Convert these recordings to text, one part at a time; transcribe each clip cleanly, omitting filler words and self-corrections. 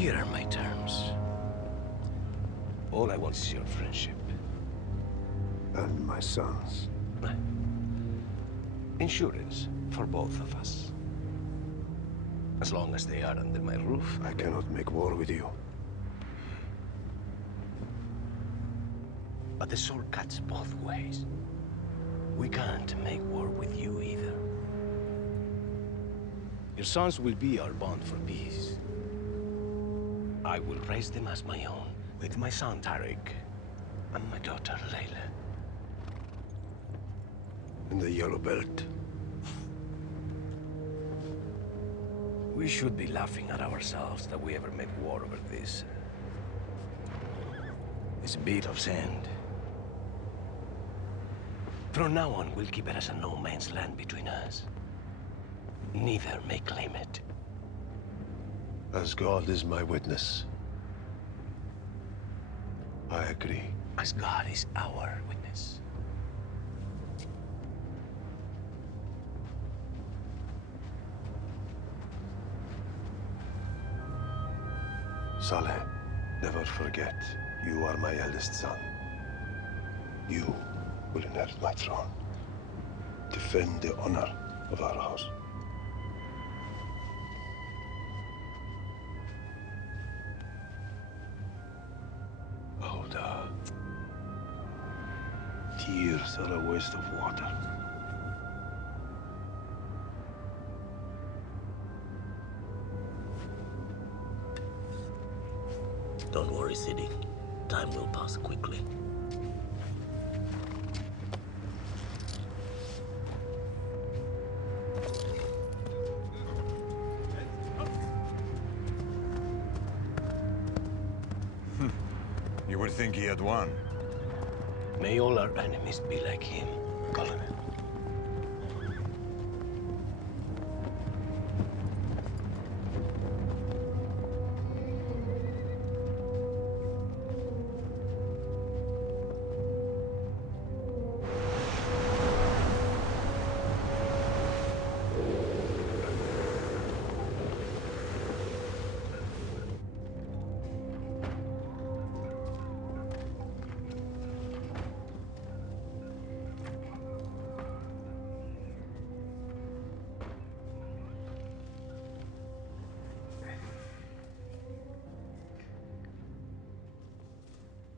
Here are my terms. All I want is your friendship. And my sons. Insurance for both of us. As long as they are under my roof. I cannot make war with you. But the sword cuts both ways. We can't make war with you either. Your sons will be our bond for peace. I will raise them as my own, with my son Tariq and my daughter Layla. In the Yellow Belt. We should be laughing at ourselves that we ever made war over this. This bit of sand. From now on, we'll keep it as a no man's land between us. Neither may claim it. As God is my witness, I agree. As God is our witness. Saleh, never forget, you are my eldest son. You will inherit my throne. Defend the honor of our house. Oda, tears are a waste of water. Don't worry, Sidi. Time will pass quickly. You would think he had won. May all our enemies be like him, Colonel.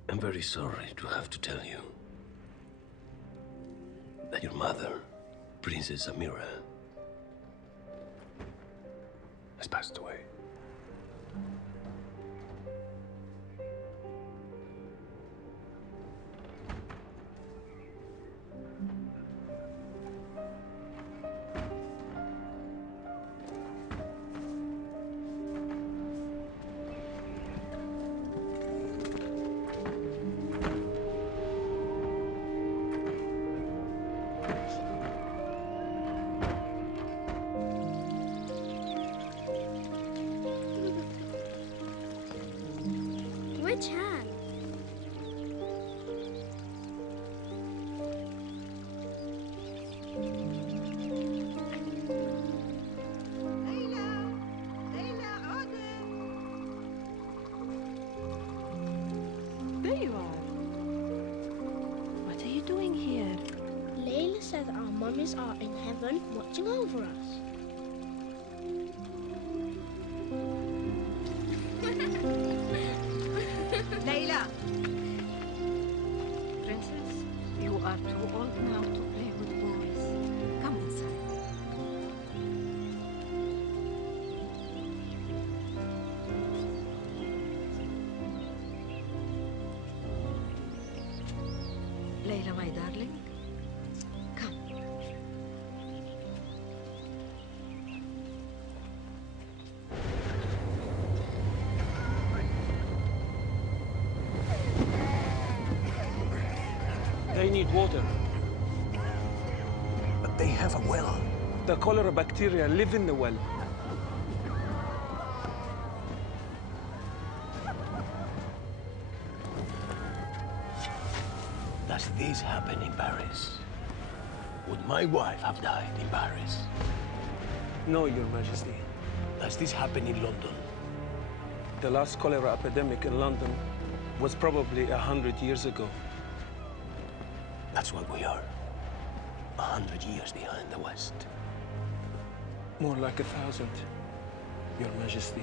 I'm very sorry to have to tell you that your mother, Princess Amira, has passed away. Which hand? There you are. What are you doing here? Layla said our mummies are in heaven watching over us. Layla! Princess, you are too old now to play with boys. Come inside. Layla, my darling, come. They need water. But they have a well. The cholera bacteria live in the well. Does this happen in Paris? Would my wife have died in Paris? No, Your Majesty. Does this happen in London? The last cholera epidemic in London was probably 100 years ago. That's what we are. 100 years behind the West. More like 1,000, Your Majesty.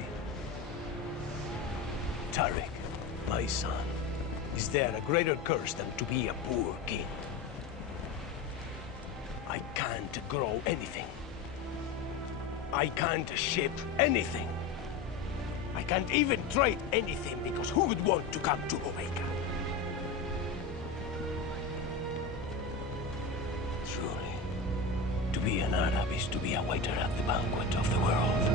Tariq, my son, is there a greater curse than to be a poor king? I can't grow anything. I can't ship anything. I can't even trade anything because who would want to come to Hobeica? Truly, to be an Arab is to be a waiter at the banquet of the world.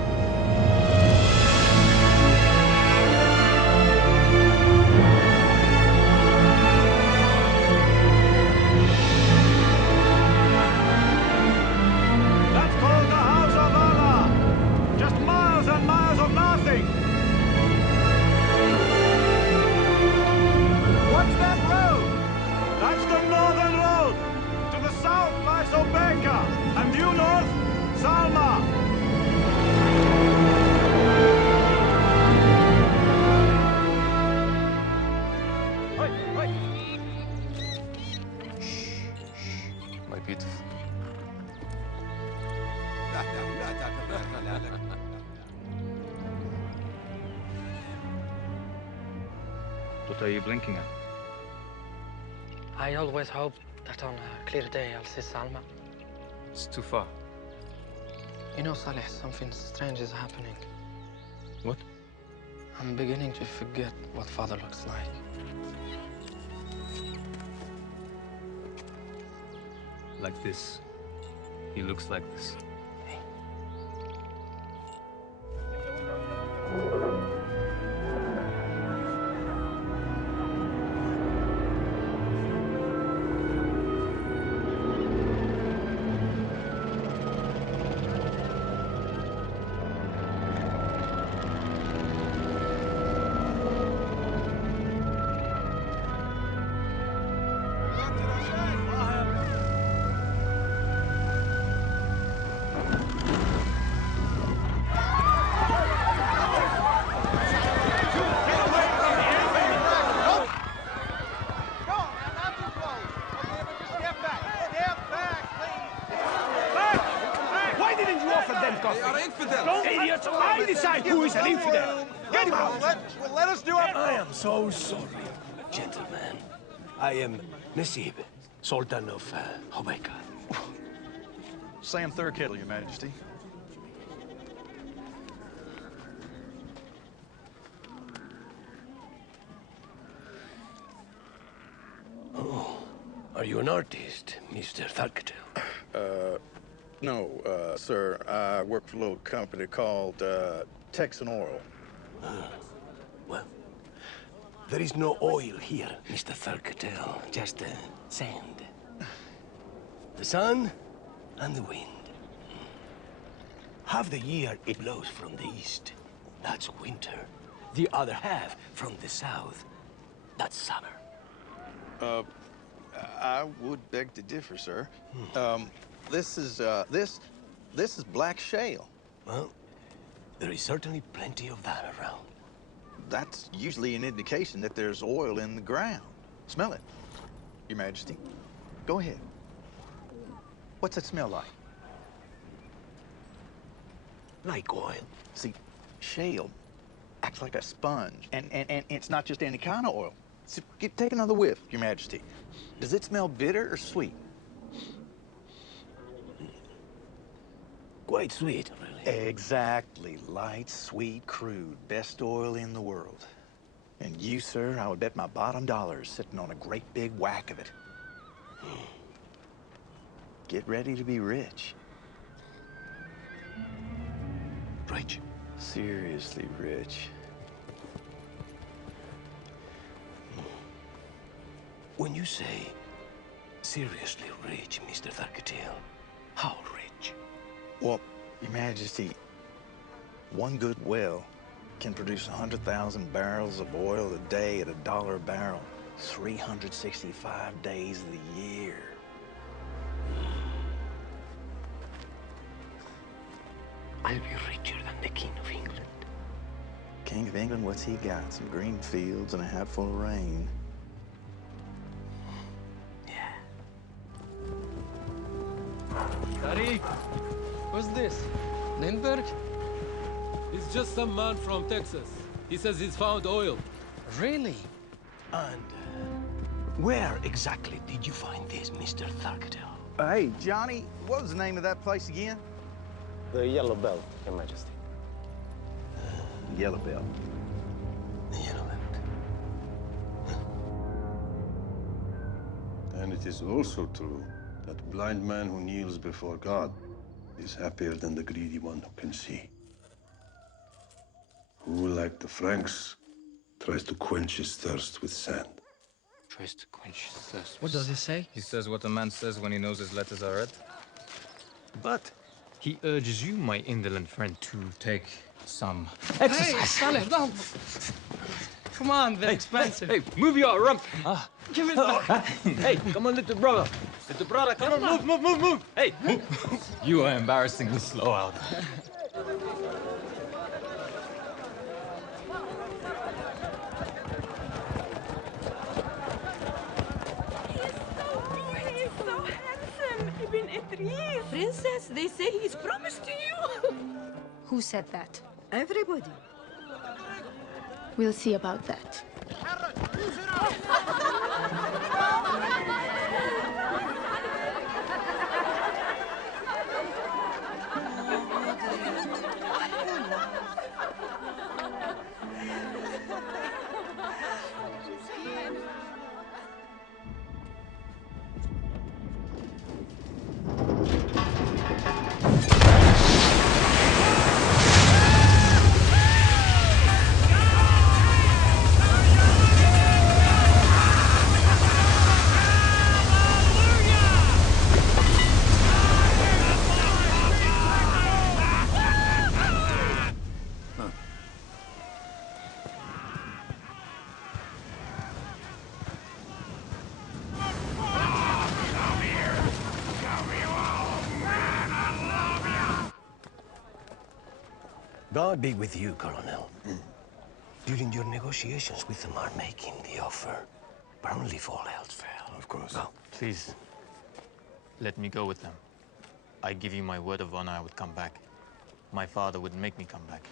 Hobeica, and due north, Salmaah. My beautiful. What are you blinking at? I always hope that on a clear day I'll see Salmaah. It's too far. You know, Saleh, something strange is happening. What? I'm beginning to forget what father looks like. Like this. He looks like this. So sorry, gentlemen. I am Nasib, Sultan of Hobeica. Sam Thurkettle, Your Majesty. Oh, are you an artist, Mr. Thurkettle? No, sir. I work for a little company called Texan Oil. Well, there is no oil here, Mr. Thurkettle, just sand. The sun and the wind. Half the year it blows from the east. That's winter. The other half from the south. That's summer. I would beg to differ, sir. This is black shale. Well, there is certainly plenty of that around. That's usually an indication that there's oil in the ground. Smell it, Your Majesty. Go ahead. What's it smell like? Like oil. See, shale acts like a sponge, and it's not just any kind of oil. So, take another whiff, Your Majesty. Does it smell bitter or sweet? Quite sweet, really. Exactly. Light, sweet, crude. Best oil in the world. And you, sir, I would bet my bottom dollar is sitting on a great big whack of it. Get ready to be rich. Rich? Seriously rich. When you say seriously rich, Mr. Thurkettle, how rich? Well, Your Majesty, one good well can produce 100,000 barrels of oil a day at $1 a barrel, 365 days of the year. I'll be richer than the King of England. King of England, what's he got? Some green fields and a hatful of rain. Tariq, What's this? Lindbergh? it's just some man from Texas. He says he's found oil. Really? And where exactly did you find this, Mr. Tharkatel? Hey, Johnny, what was the name of that place again? The Yellow Bell, Your Majesty. Yellow Bell. The Yellow Belt. And it is also true that blind man who kneels before God is happier than the greedy one who can see. Who, like the Franks, tries to quench his thirst with sand. Tries to quench his thirst. What does he say? He says what a man says when he knows his letters are read. But He urges you, my indolent friend, to take some Hey, exercise. Saleh, no. Come on, they're expensive. Hey, move your rump. Give it back. Hey, come on, little brother. Little brother, come on, move. Hey, you are embarrassingly slow out. He is so handsome. Ibn Idris. Princess, they say he's promised to you. Who said that? Everybody. We'll see about that. God be with you, Colonel. During your negotiations with them are making the offer, but only if all else fails. Of course. Go. Please, let me go with them. I give you my word of honor I would come back. My father would make me come back.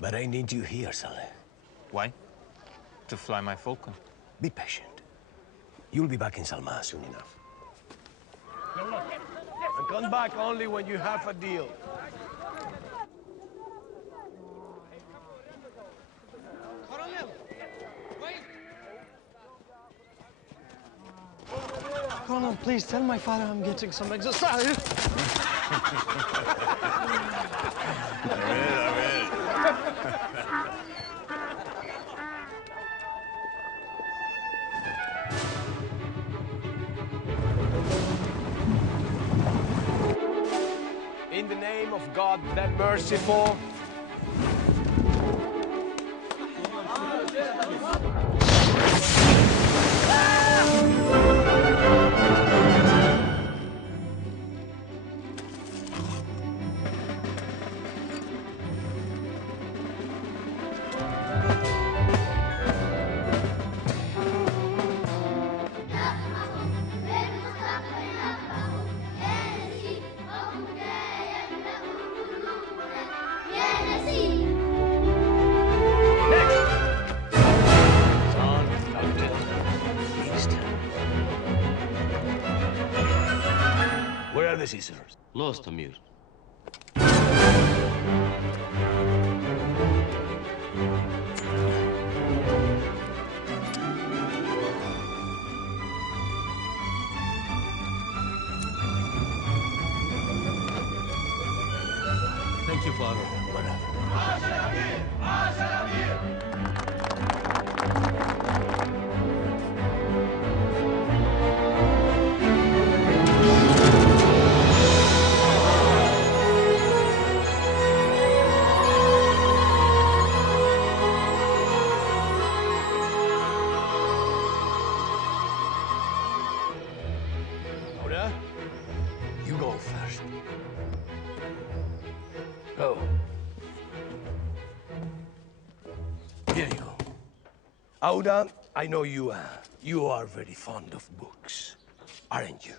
But I need you here, Saleh. Why? To fly my Falcon. Be patient. You'll be back in Salmaah soon enough. And come back only when you have a deal. Colonel, wait. Colonel, please tell my father I'm getting some exercise. In the name of God, the merciful. Where are the scissors? Lost, Amir. Thank you, Father. Auda, I know you are very fond of books, aren't you?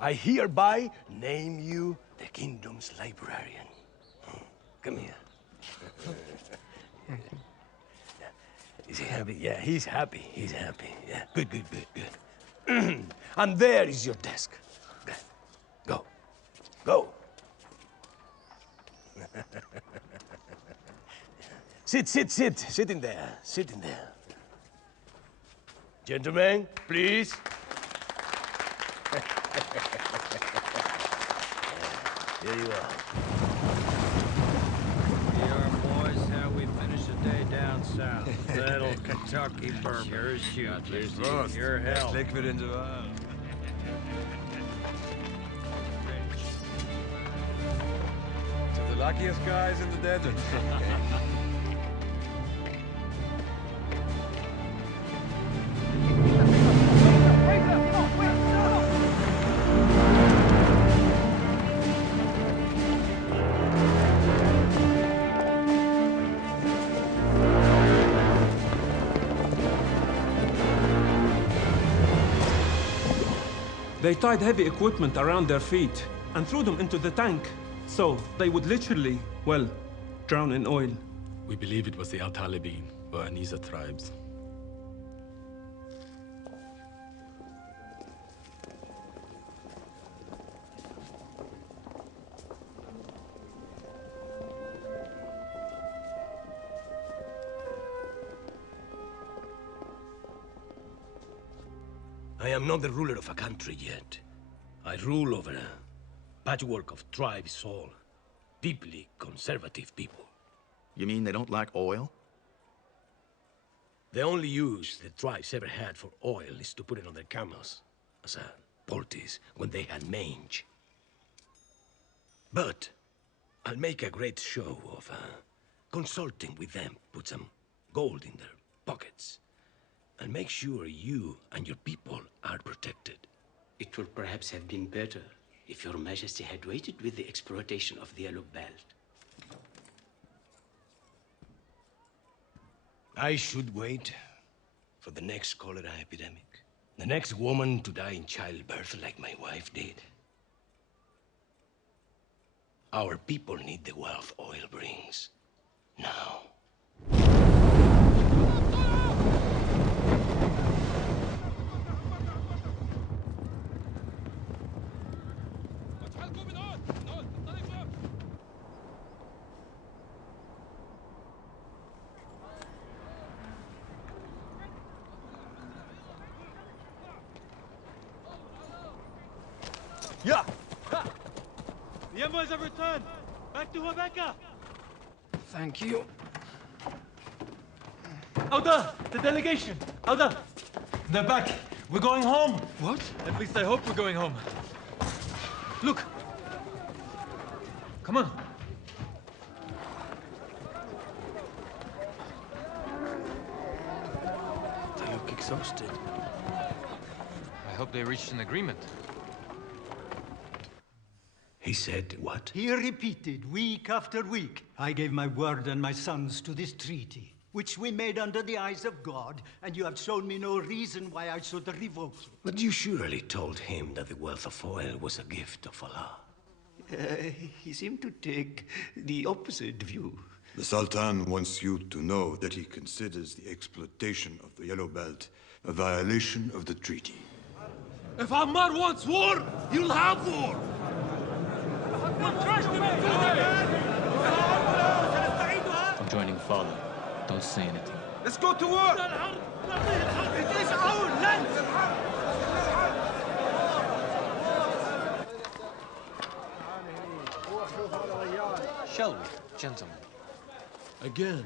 I hereby name you the kingdom's librarian. Come here. Is he happy? Yeah, he's happy. He's happy. Yeah, good, good, good, good. And there is your desk. Go. Go. Sit. Sit in there. Sit in there. Gentlemen, please. Here you are. Here, boys, how we finish the day down south. Little Kentucky bourbon. Sure shoot. Your help. Lekker in de waan. To the luckiest guys in the desert. They tied heavy equipment around their feet and threw them into the tank, so they would literally, well, drown in oil. We believe it was the Al-Talibin, or Anisa tribes. I am not the ruler of a country yet. I rule over a patchwork of tribes, all deeply conservative people. You mean they don't like oil? The only use the tribes ever had for oil is to put it on their camels, as a poultice when they had mange. But I'll make a great show of consulting with them, put some gold in their pockets, and make sure you and your people are protected. It would perhaps have been better if Your Majesty had waited with the exploitation of the Yellow Belt. I should wait for the next cholera epidemic. The next woman to die in childbirth like my wife did. Our people need the wealth oil brings. Now. Yeah! Ha! The envoys have returned! Back to Hobeica! Thank you. Auda! The delegation! Auda! They're back! We're going home! What? At least I hope we're going home. Look! Come on! They look exhausted. I hope they reached an agreement. He said what? He repeated week after week, I gave my word and my sons to this treaty, which we made under the eyes of God, and you have shown me no reason why I should revoke it. But you surely told him that the wealth of oil was a gift of Allah. He seemed to take the opposite view. The Sultan wants you to know that he considers the exploitation of the Yellow Belt a violation of the treaty. If Ammar wants war, he'll have war! I'm joining father. Don't say anything. Let's go to war! It is our land! Shall we, gentlemen? Again?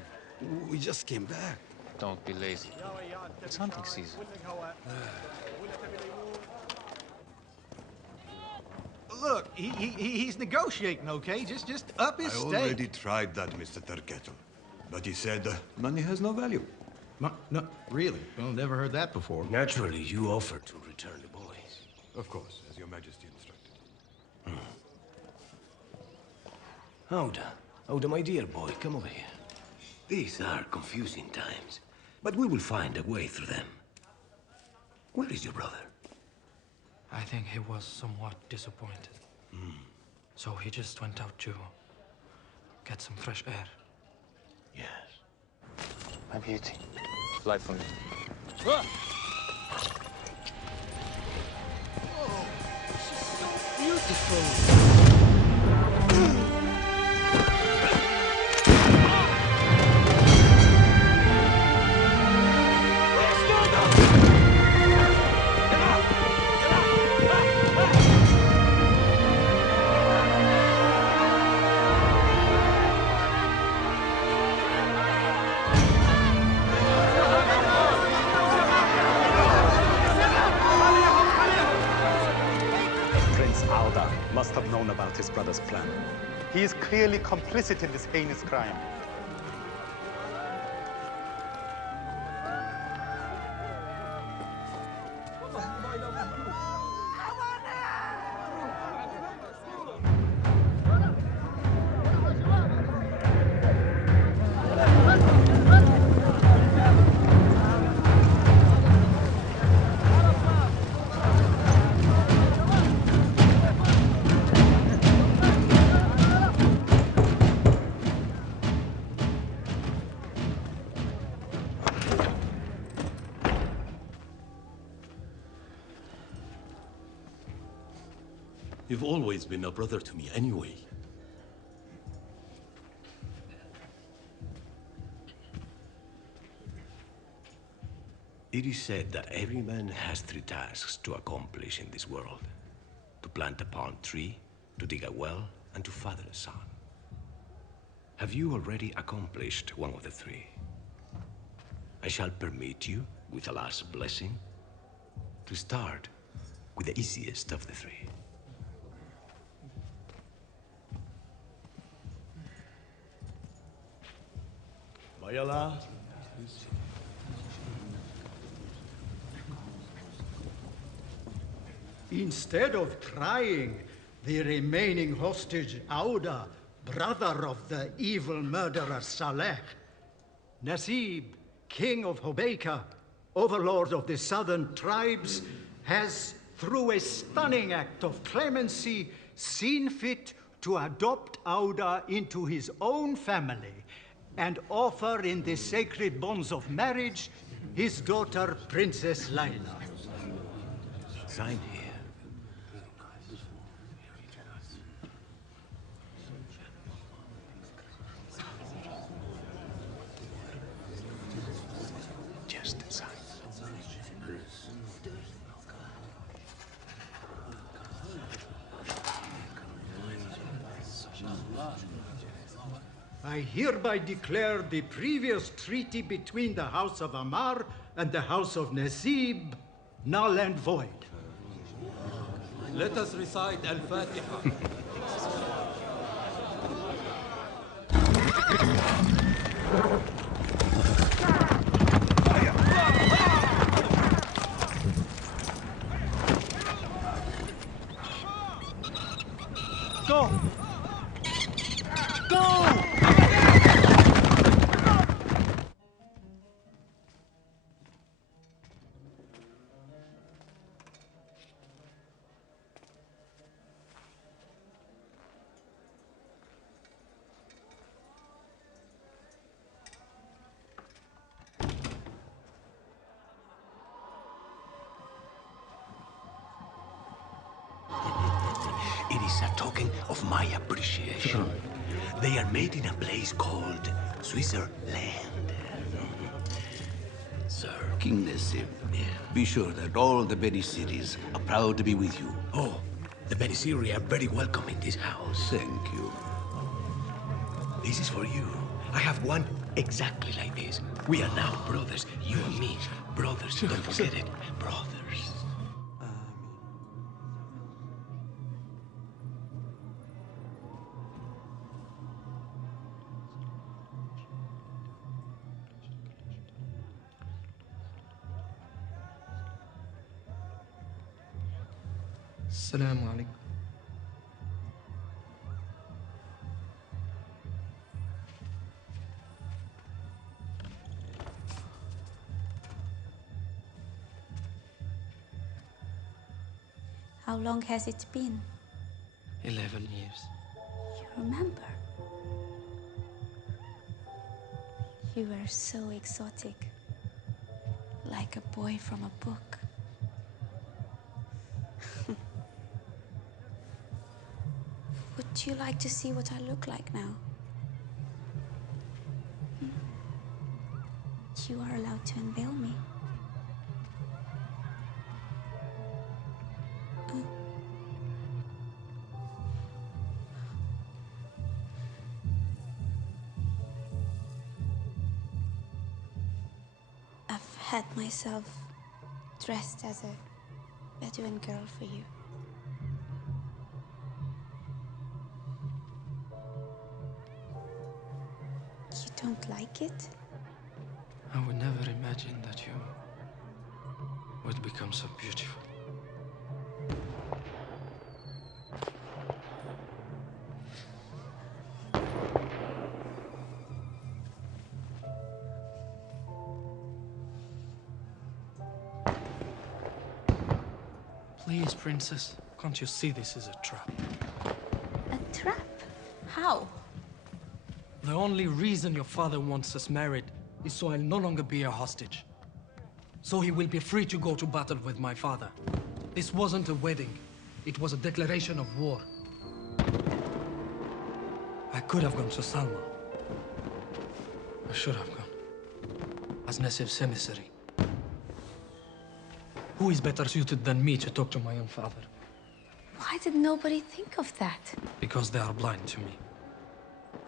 We just came back. Don't be lazy. It's hunting season. Look, he's negotiating, okay? Just up his I stake. already tried that, Mr. Turkettle. But he said money has no value. No, really? Well, never heard that before. Naturally, you offered to return the boys. Of course, as your Majesty instructed. Auda, my dear boy, come over here. These are confusing times. But we will find a way through them. Where is your brother? I think he was somewhat disappointed. So he just went out to get some fresh air. Yes. My beauty. Fly for me. Beautiful. Must have known about his brother's plan. He is clearly complicit in this heinous crime. You've always been a brother to me anyway. It is said that every man has 3 tasks to accomplish in this world. To plant a palm tree, to dig a well, and to father a son. Have you already accomplished one of the 3? I shall permit you, with Allah's blessing, to start with the easiest of the 3. By Allah. Instead of trying the remaining hostage, Auda, brother of the evil murderer Saleh, Nasib, king of Hobeica, overlord of the southern tribes, has, through a stunning act of clemency, seen fit to adopt Auda into his own family and offer in the sacred bonds of marriage his daughter, Princess Laila. Sign here. Just sign. I hereby declare the previous treaty between the House of Ammar and the House of Nasib null and void. Let us recite Al-Fatiha. Go! Go! It is a token of my appreciation. They are made in a place called Switzerland. Sir. King Nasib, be sure that all the Beni cities are proud to be with you. Oh, the Beni Siri are very welcome in this house. Thank you. This is for you. I have one exactly like this. We are now brothers, you and me. Brothers, don't forget it. Brothers. السلام عليكم. How long has it been? 11 years. You remember? You were so exotic. Like a boy from a book. Would you like to see what I look like now? You are allowed to unveil me. I've had myself dressed as a Bedouin girl for you. You don't like it? I would never imagine that you would become so beautiful. Please, princess, can't you see this is a trap? A trap? How? The only reason your father wants us married is so I'll no longer be a hostage. So he will be free to go to battle with my father. This wasn't a wedding. It was a declaration of war. I could have gone to Salmaah. I should have gone. As Nassib's emissary. Who is better suited than me to talk to my own father? Why did nobody think of that? Because they are blind to me.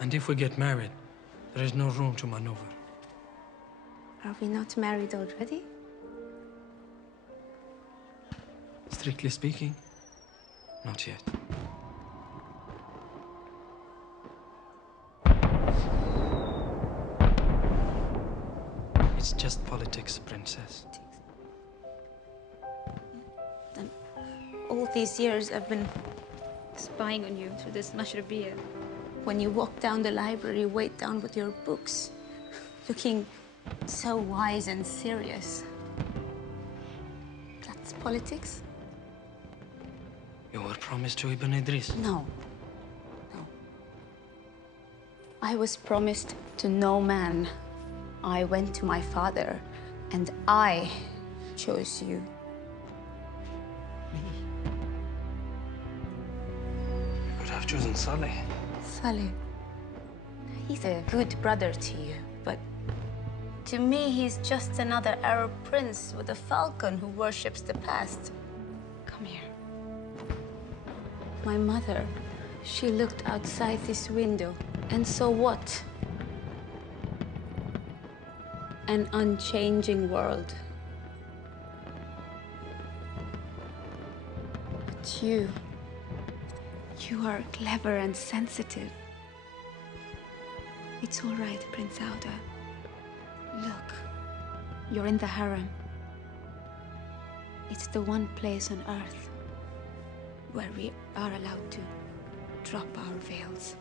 And if we get married, there is no room to maneuver. Are we not married already? Strictly speaking, not yet. It's just politics, princess. Then all these years I've been spying on you through this mashrabiyah. When you walk down the library, weighed down with your books, looking so wise and serious. That's politics? You were promised to Ibn Idris. No. No. I was promised to no man. I went to my father, and I chose you. You could have chosen Saleh. Saleh. He's a good brother to you, but to me, he's just another Arab prince with a falcon who worships the past. Come here. My mother, she looked outside this window and saw what? An unchanging world. But you are clever and sensitive. It's all right, Prince Auda. Look, you're in the harem. It's the one place on earth where we are allowed to drop our veils.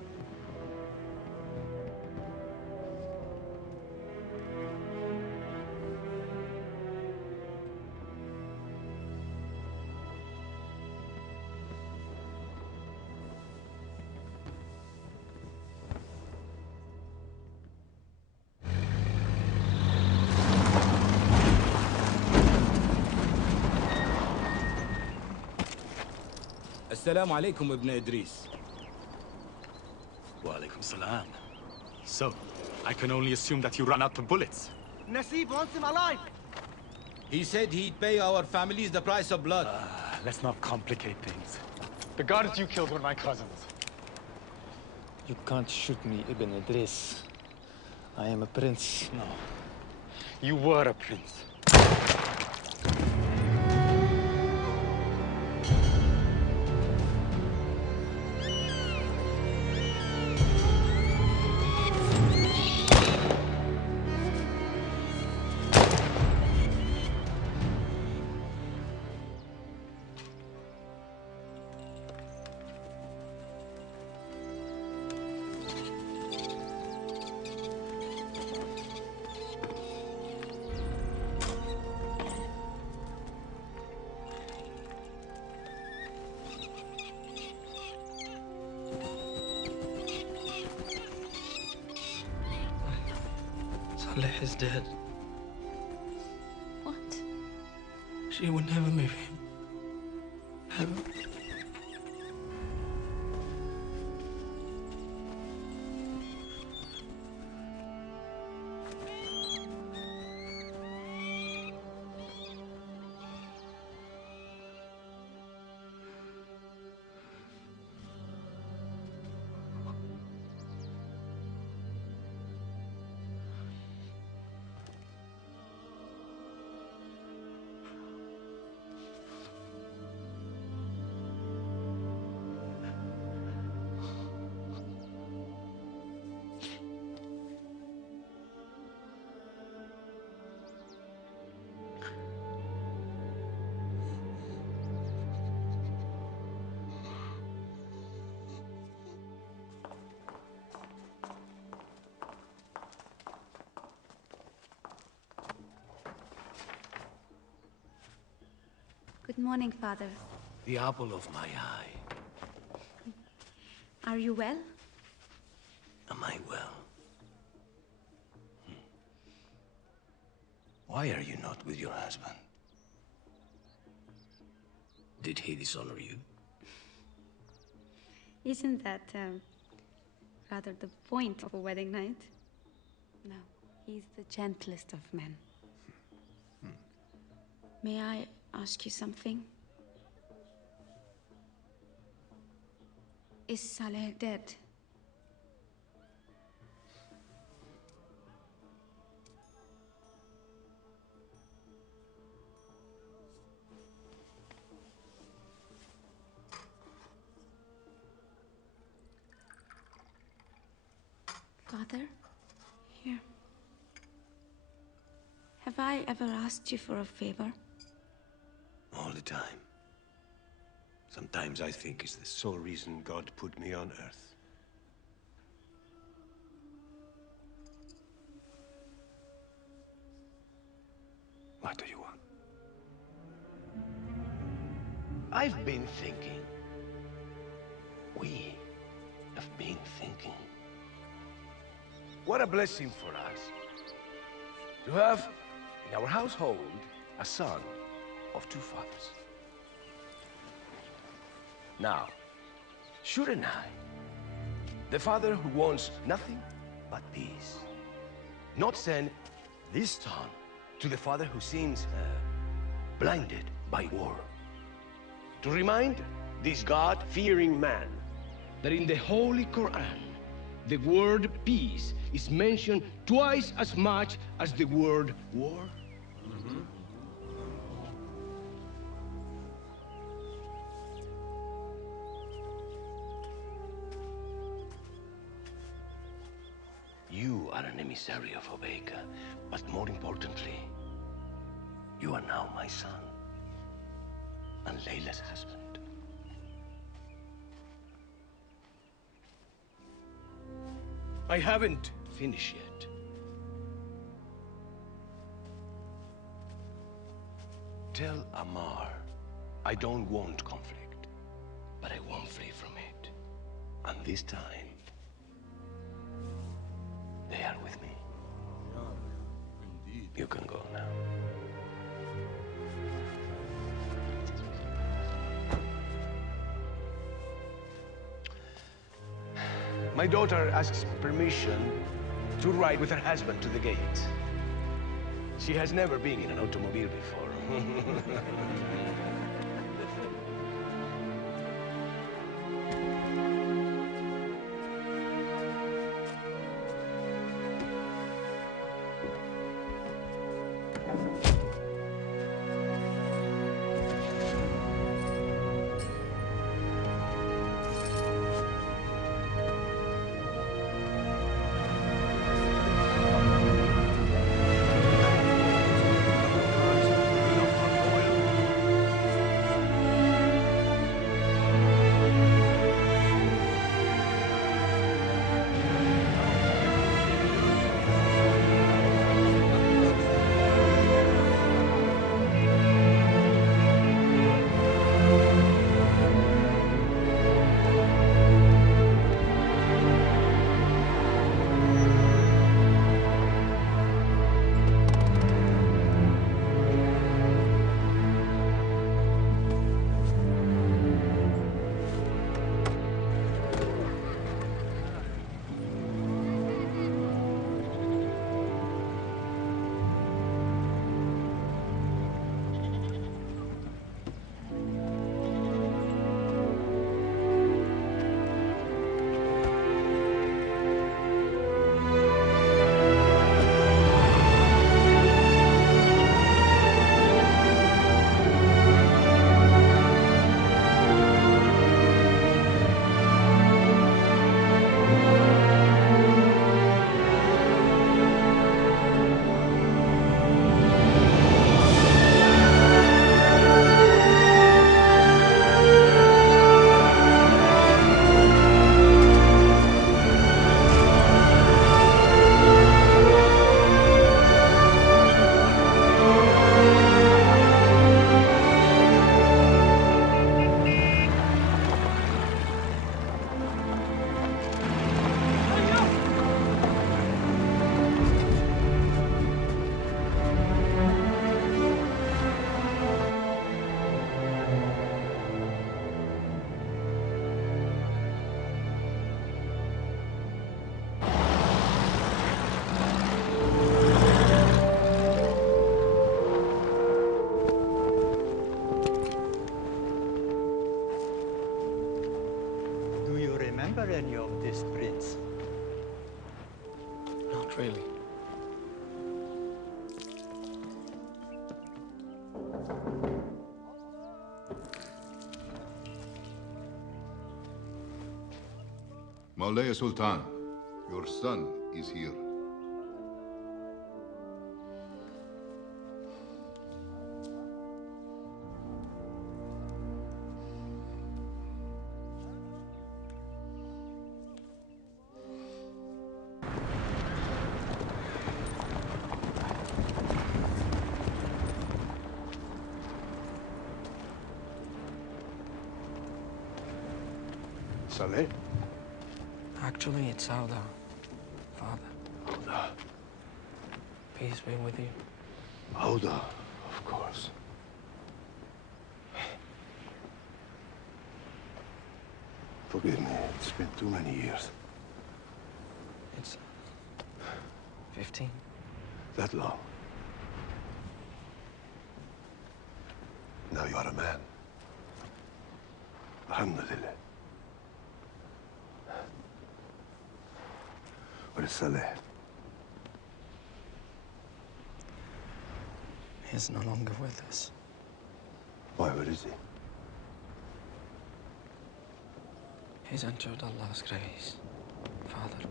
السلام عليكم ابن إدريس. Walaikum salam. So, I can only assume that you ran out of bullets. Nassib wants him alive. He said he'd pay our families the price of blood. Let's not complicate things. The guards you killed were my cousins. You can't shoot me, Ibn Idris. I am a prince. No. You were a prince. Saleh is dead. What? She would never marry him. Never. Good morning, Father. The apple of my eye. Are you well? Am I well? Why are you not with your husband? Did he dishonor you? Isn't that rather the point of a wedding night? No, he's the gentlest of men. May I ask you something? Is Saleh dead? Father, here. Have I ever asked you for a favor? All the time. Sometimes I think it's the sole reason God put me on Earth. What do you want? I've been thinking. We have been thinking. What a blessing for us to have in our household a son of two fathers. Now, shouldn't I, the father who wants nothing but peace, not send this son to the father who seems blinded by war, to remind this God-fearing man that in the Holy Quran, the word peace is mentioned twice as much as the word war? You are an emissary of Hobeica, but more importantly, you are now my son and Layla's husband. I haven't finished yet. Tell Ammar I don't want conflict, but I won't flee from it. And this time, they are with me. You can go now. My daughter asks permission to ride with her husband to the gate. She has never been in an automobile before. Mawlaya Sultan, your son is here. Saleh? Actually, it's Auda, Father. Auda. Peace be with you. Auda, of course. Forgive me, it's been too many years. It's 15. That long? Now you are a man. Alhamdulillah. Where is Saleh? He's no longer with us. Why, where is he? He's entered Allah's grace, Father.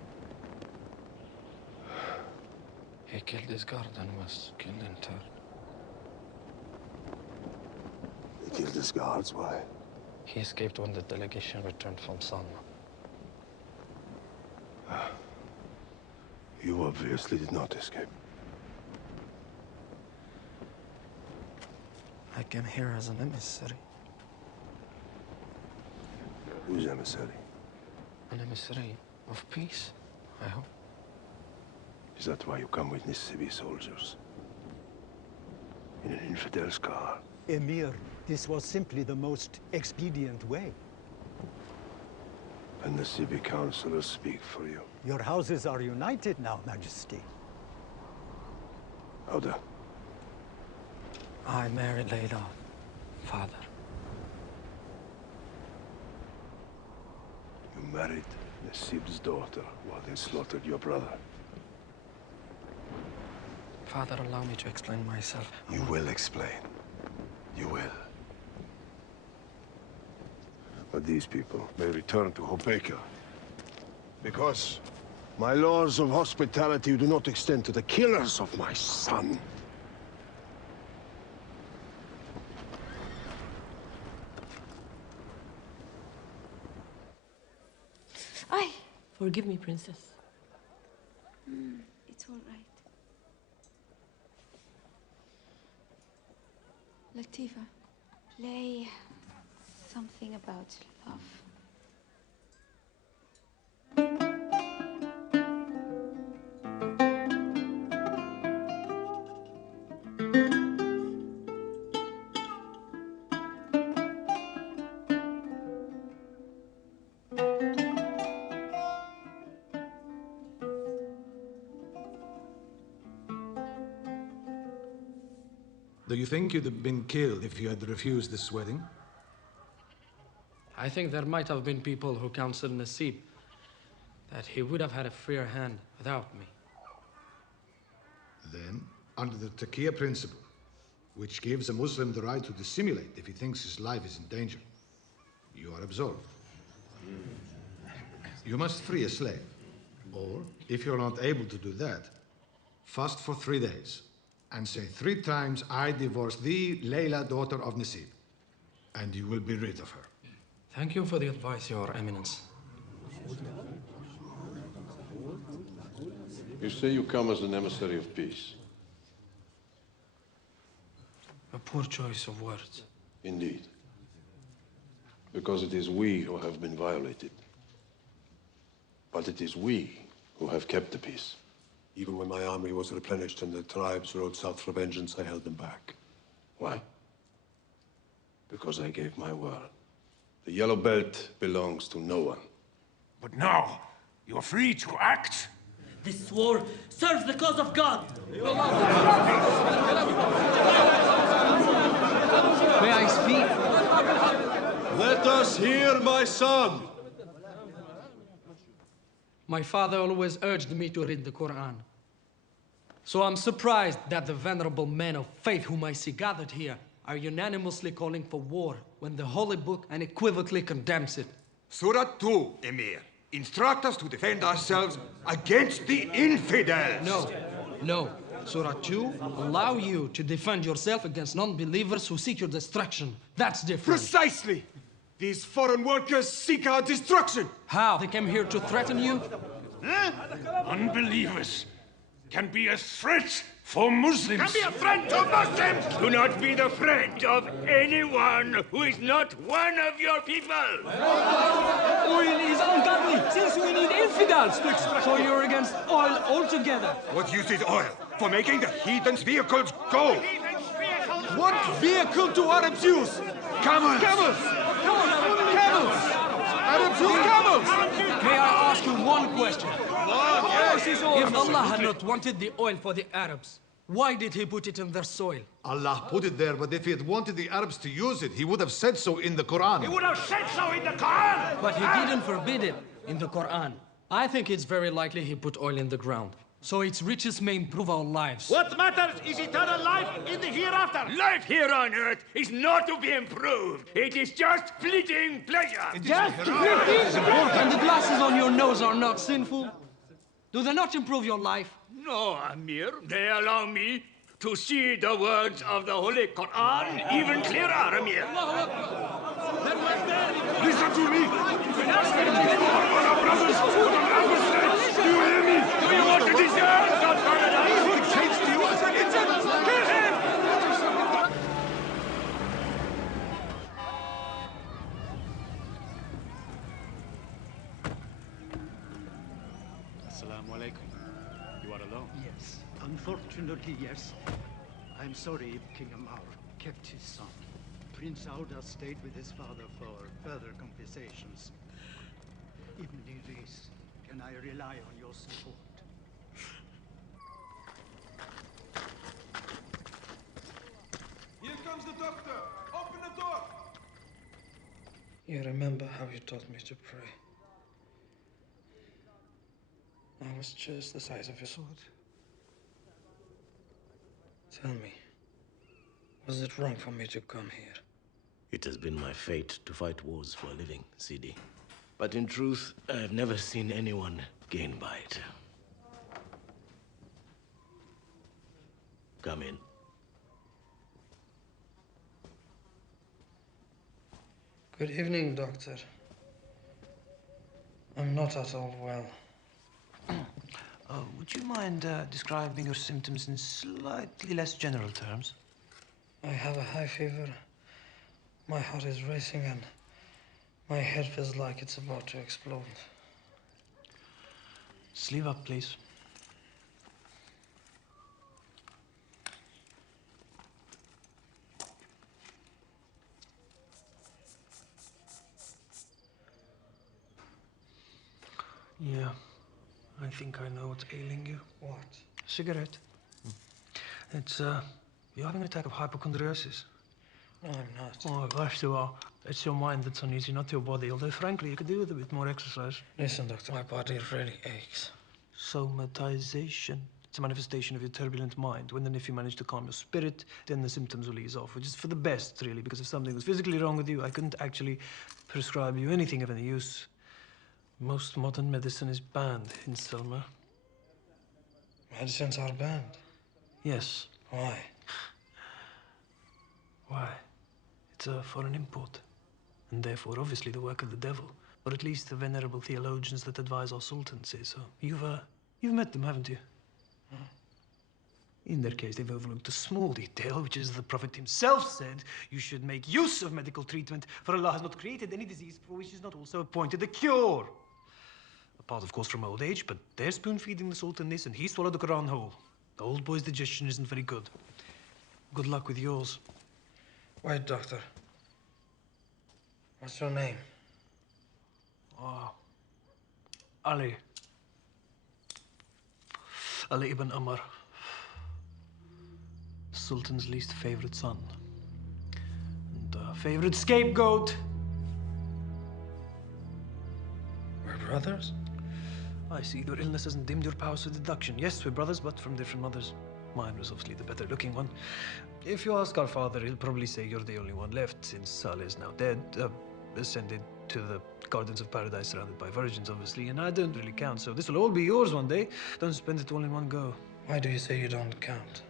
He killed his guard and was killed in turn. He killed his guards, why? He escaped when the delegation returned from Salmaah. You obviously did not escape. I came here as an emissary. Who's emissary? An emissary of peace, I hope. Is that why you come with Nisibi soldiers? In an infidel's car? Emir, this was simply the most expedient way. And the Nisibi councillors speak for you. Your houses are united now, Majesty. Auda. I married Layla, Father. You married Nasib's daughter while they slaughtered your brother. Father, allow me to explain myself. You will explain. You will. But these people may return to Hobeica. Because my laws of hospitality do not extend to the killers of my son. Ay! Forgive me, Princess. It's all right. Latifa, play something about love. Do you think you'd have been killed if you had refused this wedding? I think there might have been people who counseled Nasib that he would have had a freer hand without me. Then, under the Taqiyya principle, which gives a Muslim the right to dissimulate if he thinks his life is in danger, you are absolved. You must free a slave. Or, if you're not able to do that, fast for 3 days and say 3 times, I divorce thee, Layla, daughter of Nasib, and you will be rid of her. Thank you for the advice, Your Eminence. You say you come as an emissary of peace. A poor choice of words. Indeed. Because it is we who have been violated. But it is we who have kept the peace. Even when my army was replenished and the tribes rode south for vengeance, I held them back. Why? Because I gave my word. The yellow belt belongs to no one. But now, you're free to act. This war serves the cause of God. May I speak? Let us hear my son. My father always urged me to read the Quran. So I'm surprised that the venerable men of faith whom I see gathered here are unanimously calling for war when the Holy Book unequivocally condemns it. Surah 2, Emir, instruct us to defend ourselves against the infidels. No. Surah 2 allow you to defend yourself against non-believers who seek your destruction. That's different. Precisely. These foreign workers seek our destruction. How? They came here to threaten you? Unbelievers can be a threat for Muslims. Can be a friend to Muslims. Do not be the friend of anyone who is not one of your people. Oil is ungodly, since we need infidels to extract. So you're against oil altogether? What use is oil for making the heathens' vehicles go? What vehicle do Arabs use? Camels. Camels. Arabs use camels. May I ask you one question? Yes. If Allah had not wanted the oil for the Arabs, why did he put it in their soil? Allah put it there, but if he had wanted the Arabs to use it, he would have said so in the Quran. He would have said so in the Quran. But he didn't forbid it in the Quran. I think it's very likely he put oil in the ground, so its riches may improve our lives. What matters is eternal life in the hereafter. Life here on earth is not to be improved. It is just fleeting pleasure. Just fleeting pleasure. And the glasses on your nose are not sinful? Do they not improve your life? No, Amir. They allow me to see the words of the Holy Quran even clearer, Amir. Listen to me. Do you hear me? Do you want to deserve God's paradise? Change to you. Kill him! Assalamu alaikum. You are alone? Yes, unfortunately, yes. I'm sorry King Ammar kept his son. Prince Auda stayed with his father for further conversations. Ibn Idris, can I rely on your support? Here comes the doctor. Open the door. You remember how you taught me to pray? I was just the size of your sword. Tell me, was it wrong for me to come here? It has been my fate to fight wars for a living, Sidi. But in truth, I have never seen anyone gain by it. Come in. Good evening, Doctor. I'm not at all well. Would you mind describing your symptoms in slightly less general terms? I have a high fever. My heart is racing and my head feels like it's about to explode. Sleeve up, please. Yeah, I think I know what's ailing you. What? Cigarette. It's, you're having an attack of hypochondriasis. No, I'm not. Oh, of course you are. It's your mind that's uneasy, not your body. Although, frankly, you could do with a bit more exercise. Listen, Doctor, my body really aches. Somatization. It's a manifestation of your turbulent mind. When and if you manage to calm your spirit, then the symptoms will ease off, which is for the best, really, because if something was physically wrong with you, I couldn't actually prescribe you anything of any use. Most modern medicine is banned in Salmaah. Medicines are banned? Yes. Why? Why? It's a foreign import, and therefore obviously the work of the devil, or at least the venerable theologians that advise our sultan say so. You've met them, haven't you? In their case, they've overlooked a small detail, which is the Prophet himself said you should make use of medical treatment, for Allah has not created any disease for which is not also appointed a cure. Apart, of course, from old age, but they're spoon-feeding the sultan this, and he swallowed the Quran whole. The old boy's digestion isn't very good. Good luck with yours. Wait, Doctor. What's your name? Oh. Ali. Ali ibn Amr. Sultan's least favorite son. And favorite scapegoat. We're brothers? I see your illness hasn't dimmed your powers of deduction. Yes, we're brothers, but from different mothers. Mine was obviously the better-looking one. If you ask our father, he'll probably say you're the only one left, since Saleh is now dead, ascended to the gardens of paradise surrounded by virgins, obviously, and I don't really count, so this will all be yours one day. Don't spend it all in one go. Why do you say you don't count?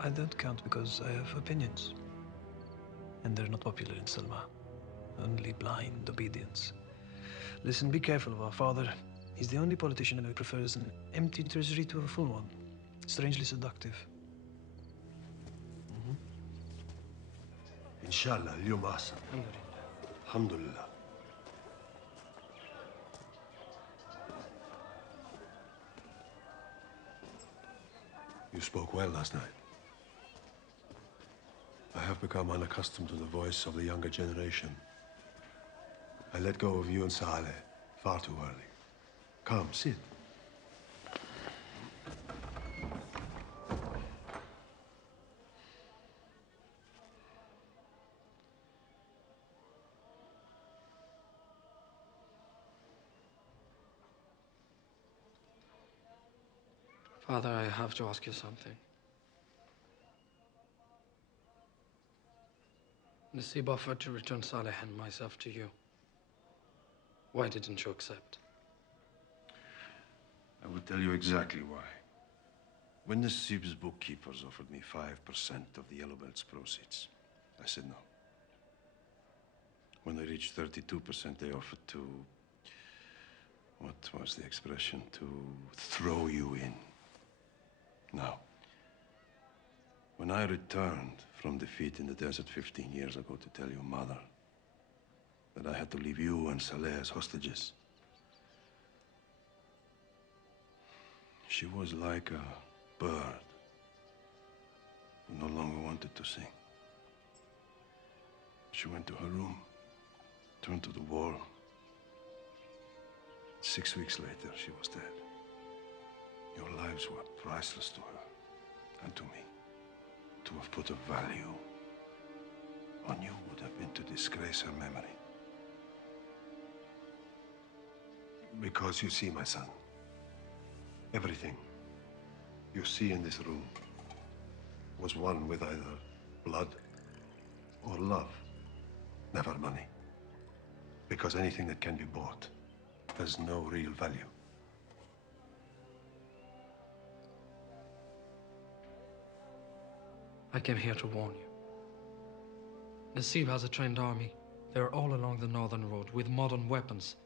I don't count because I have opinions. And they're not popular in Salmaah. Only blind obedience. Listen, be careful of our father. He's the only politician who prefers an empty treasury to a full one. Strangely seductive. Inshallah, اليوم أحسن. الحمد لله. You spoke well last night. I have become unaccustomed to the voice of the younger generation. I let go of you and Saleh far too early. Come, sit. Father, I have to ask you something. Nasib offered to return Saleh and myself to you. Why didn't you accept? I will tell you exactly why. When Nasib's bookkeepers offered me 5% of the Yellow Belt's proceeds, I said no. When they reached 32%, they offered to... what was the expression? To throw you in. Now, when I returned from defeat in the desert 15 years ago to tell your mother that I had to leave you and Saleh as hostages, she was like a bird who no longer wanted to sing. She went to her room, turned to the wall. 6 weeks later, she was dead. Your lives were priceless to her and to me. To have put a value on you would have been to disgrace her memory. Because you see, my son, everything you see in this room was won with either blood or love, never money. Because anything that can be bought has no real value. I came here to warn you. Nasib has a trained army. They're all along the northern road with modern weapons.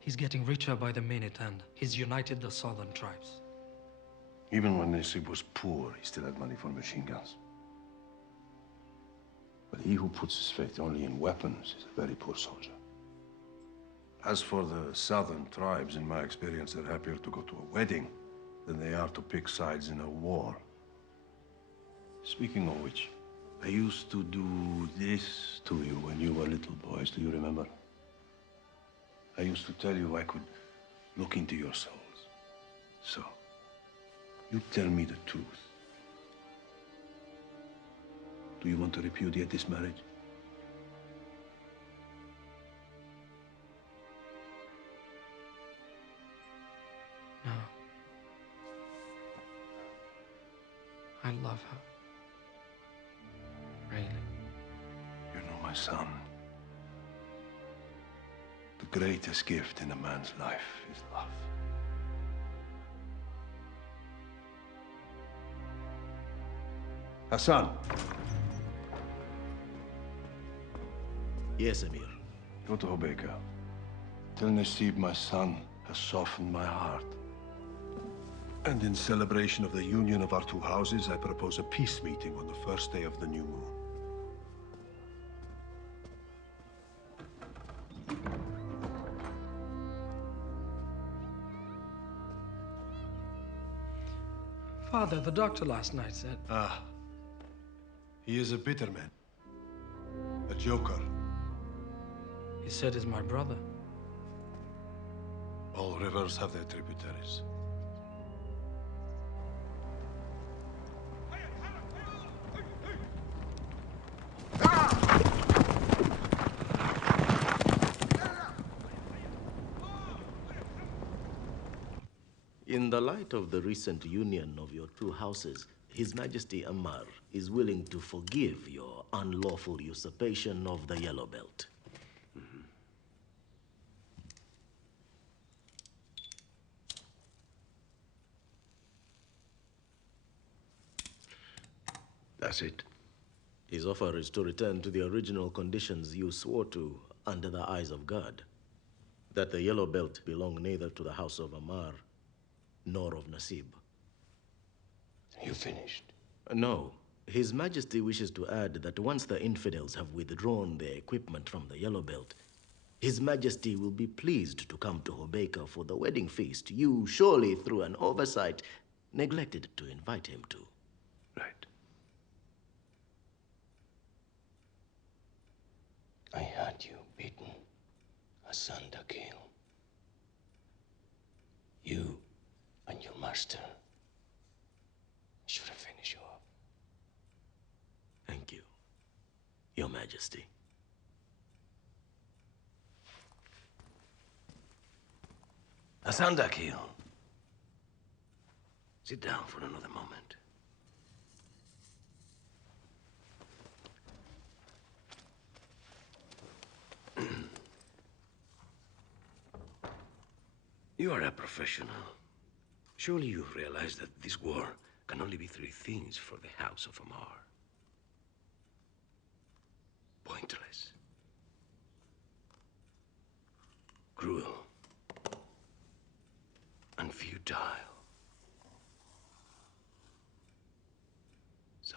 He's getting richer by the minute and he's united the southern tribes. Even when Nasib was poor, he still had money for machine guns. But he who puts his faith only in weapons is a very poor soldier. As for the southern tribes, in my experience, they're happier to go to a wedding than they are to pick sides in a war. Speaking of which, I used to do this to you when you were little boys. Do you remember? I used to tell you I could look into your souls. So, you tell me the truth. Do you want to repudiate this marriage? No. I love her. Really. You know, my son, the greatest gift in a man's life is love. Hassan. Yes, Amir. Go to Hobeica. Tell Nasib my son has softened my heart. And in celebration of the union of our two houses, I propose a peace meeting on the first day of the new moon. Father, the doctor last night said... Ah. He is a bitter man. A joker. He said he's my brother. All rivers have their tributaries. In the light of the recent union of your two houses, His Majesty Ammar is willing to forgive your unlawful usurpation of the Yellow Belt. That's it. His offer is to return to the original conditions you swore to under the eyes of God. That the Yellow Belt belong neither to the House of Ammar nor of Nasib. You finished? No. His Majesty wishes to add that once the infidels have withdrawn their equipment from the Yellow Belt, His Majesty will be pleased to come to Hobeica for the wedding feast you, surely through an oversight, neglected to invite him to. Right. I had you beaten, Hassan Dakil. You and your master should have finished you off. Thank you, Your Majesty. Hassan Dakil. Sit down for another moment. You are a professional. Surely you realize that this war can only be three things for the House of Ammar. Pointless. Cruel. And futile. So.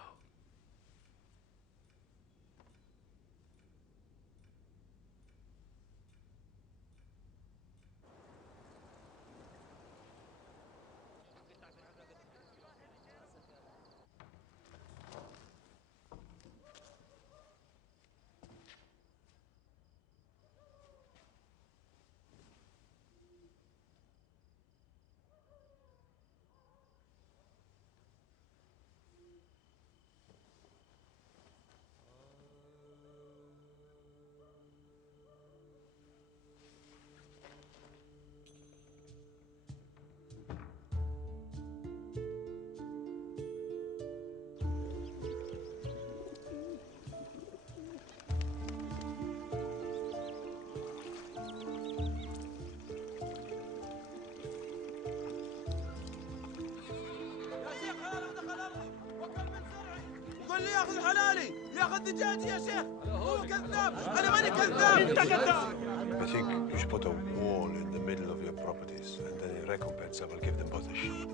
ياخذ حلالي ياخذ دجاجي يا شيخ هو كذاب انا ماني كذاب انت كذاب. I think you should put a wall in the middle of your properties, and then in recompense I will give them both a sheep.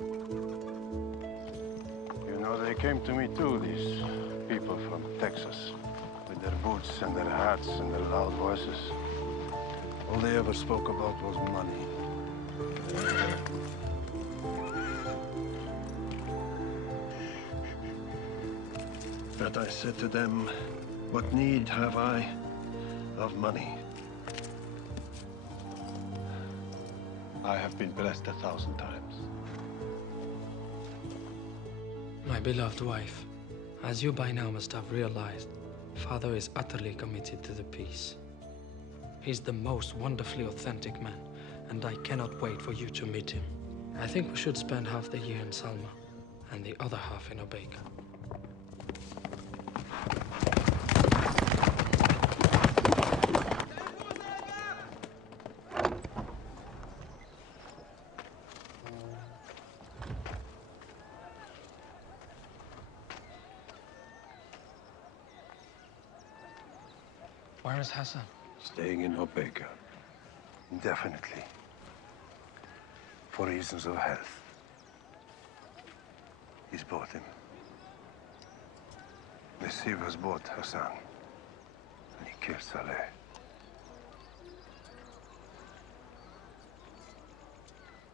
You know, they came to me too, these people from Texas, with their boots and their hats and their loud voices. All they ever spoke about was money. But I said to them, what need have I of money? I have been blessed 1,000 times. My beloved wife, as you by now must have realized, Father is utterly committed to the peace. He's the most wonderfully authentic man, and I cannot wait for you to meet him. I think we should spend half the year in Salmaah, and the other half in Hobeica. Where is Hassan? Staying in Hobeica. Indefinitely. For reasons of health. He's bought him. Nasib has bought Hassan. And he killed Saleh.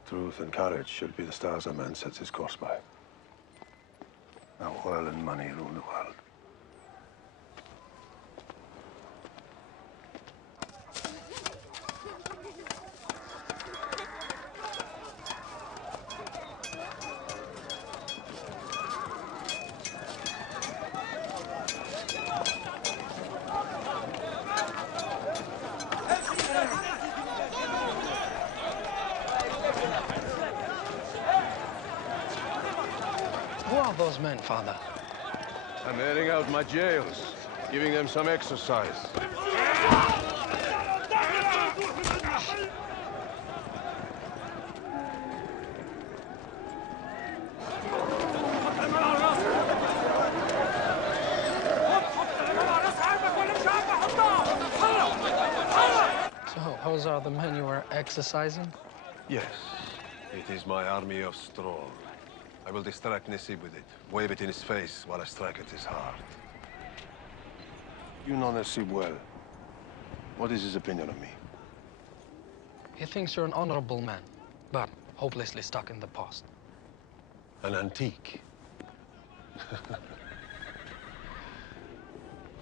Truth and courage should be the stars a man sets his course by. Now oil and money rule the world. are those men, Father? I'm airing out my jails, giving them some exercise. So, those are the men you were exercising? Yes, it is my army of straw. I will distract Nasib with it, wave it in his face while I strike at his heart. You know Nasib well. What is his opinion of me? He thinks you're an honorable man, but hopelessly stuck in the past. An antique.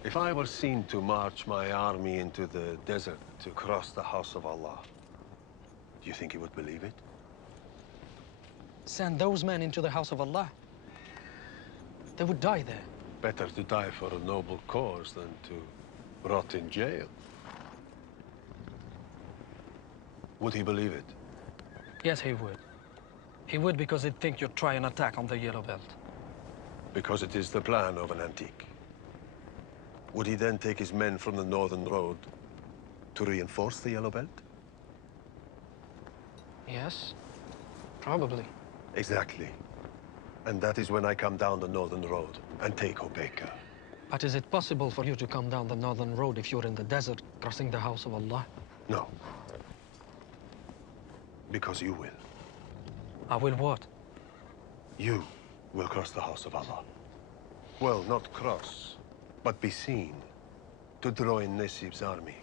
If I were seen to march my army into the desert to cross the house of Allah, do you think he would believe it? Send those men into the house of Allah. They would die there. Better to die for a noble cause than to rot in jail. Would he believe it? Yes, he would. He would because he'd think you'd try an attack on the Yellow Belt. Because it is the plan of an antique. Would he then take his men from the Northern Road to reinforce the Yellow Belt? Yes, probably. Exactly. And that is when I come down the Northern Road and take Hobeica. But is it possible for you to come down the Northern Road if you're in the desert, crossing the house of Allah? No. Because you will. I will what? You will cross the house of Allah. Well, not cross, but be seen to draw in Nasib's army.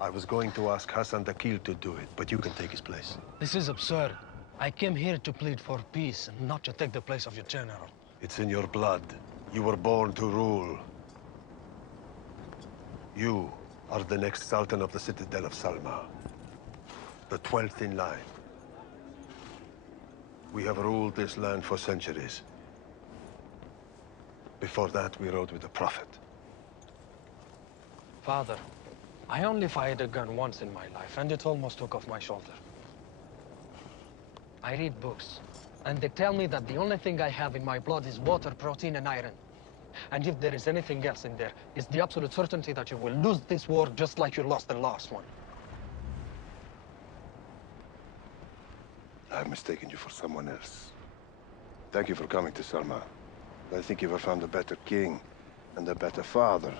I was going to ask Hassan Dakil to do it, but you can take his place. This is absurd. I came here to plead for peace and not to take the place of your general. It's in your blood. You were born to rule. You are the next Sultan of the citadel of Salmaah. The 12th in line. We have ruled this land for centuries. Before that, we rode with the Prophet. Father, I only fired a gun once in my life, and it almost took off my shoulder. I read books, and they tell me that the only thing I have in my blood is water, protein, and iron. And if there is anything else in there, it's the absolute certainty that you will lose this war just like you lost the last one. I've mistaken you for someone else. Thank you for coming to Salmaah. I think you have found a better king and a better father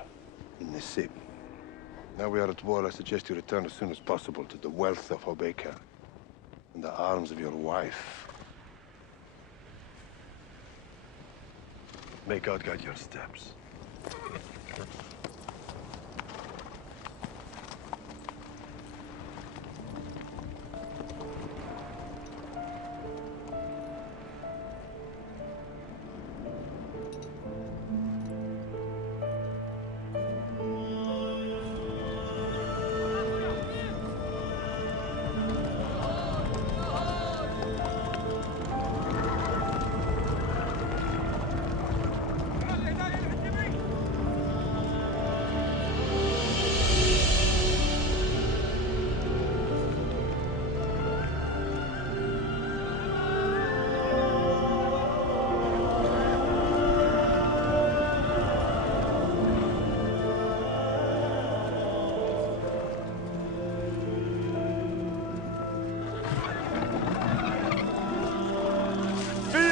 in Nasib. Now we are at war, I suggest you return as soon as possible to the wealth of Hobeica and the arms of your wife. May God guide your steps.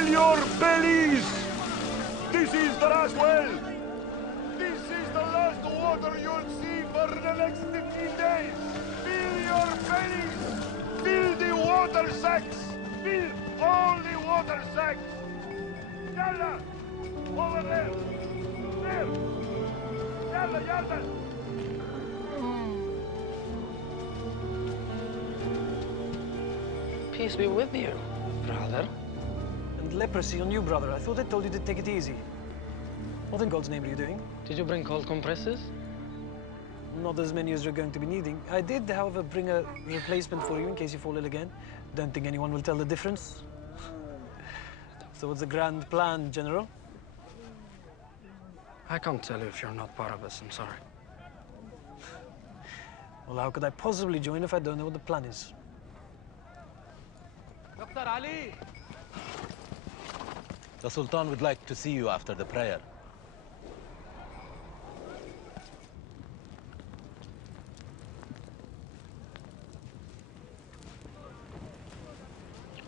Your bellies! This is the last well! This is the last water you'll see for the next 15 days! Fill your bellies! Fill the water sacks! Fill all the water sacks! Yalla! Over there! There! Yalla, yalla! Peace be with you, brother. And leprosy on you, brother. I thought I told you to take it easy. What in God's name are you doing? Did you bring cold compresses? Not as many as you're going to be needing. I did, however, bring a replacement for you in case you fall ill again. Don't think anyone will tell the difference. So what's the grand plan, General? I can't tell you if you're not part of us, I'm sorry. Well, how could I possibly join if I don't know what the plan is? Dr. Ali! The Sultan would like to see you after the prayer.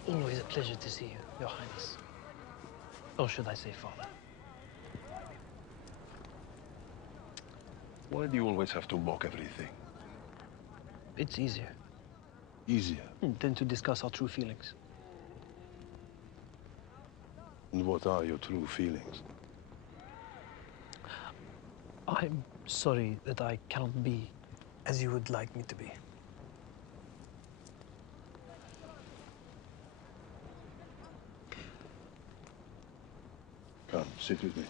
Always a pleasure to see you, Your Highness. Or should I say, Father? Why do you always have to mock everything? It's easier. Easier? Than to discuss our true feelings. And what are your true feelings? I'm sorry that I cannot be as you would like me to be. Come, sit with me.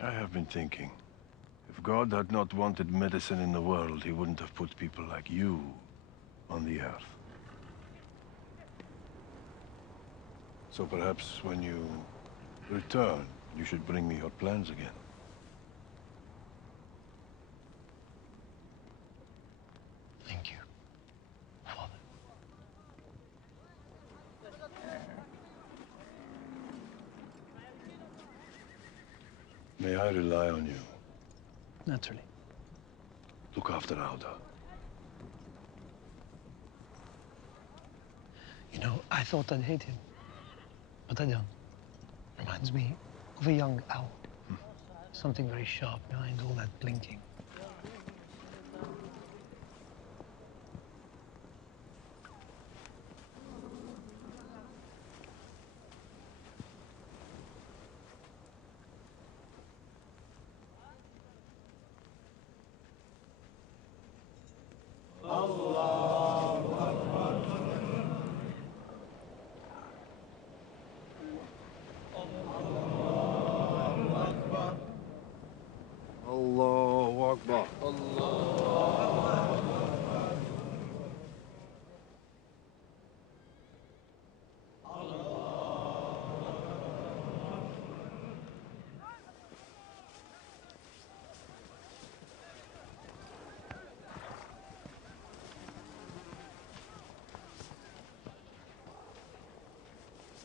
I have been thinking. If God had not wanted medicine in the world, he wouldn't have put people like you on the earth. So perhaps when you return, you should bring me your plans again. Thank you, Father. May I rely on you? Naturally. Look after Auda. You know, I thought I'd hate him, but I don't. Reminds me of a young owl. Something very sharp behind all that blinking. Allahu Akbar.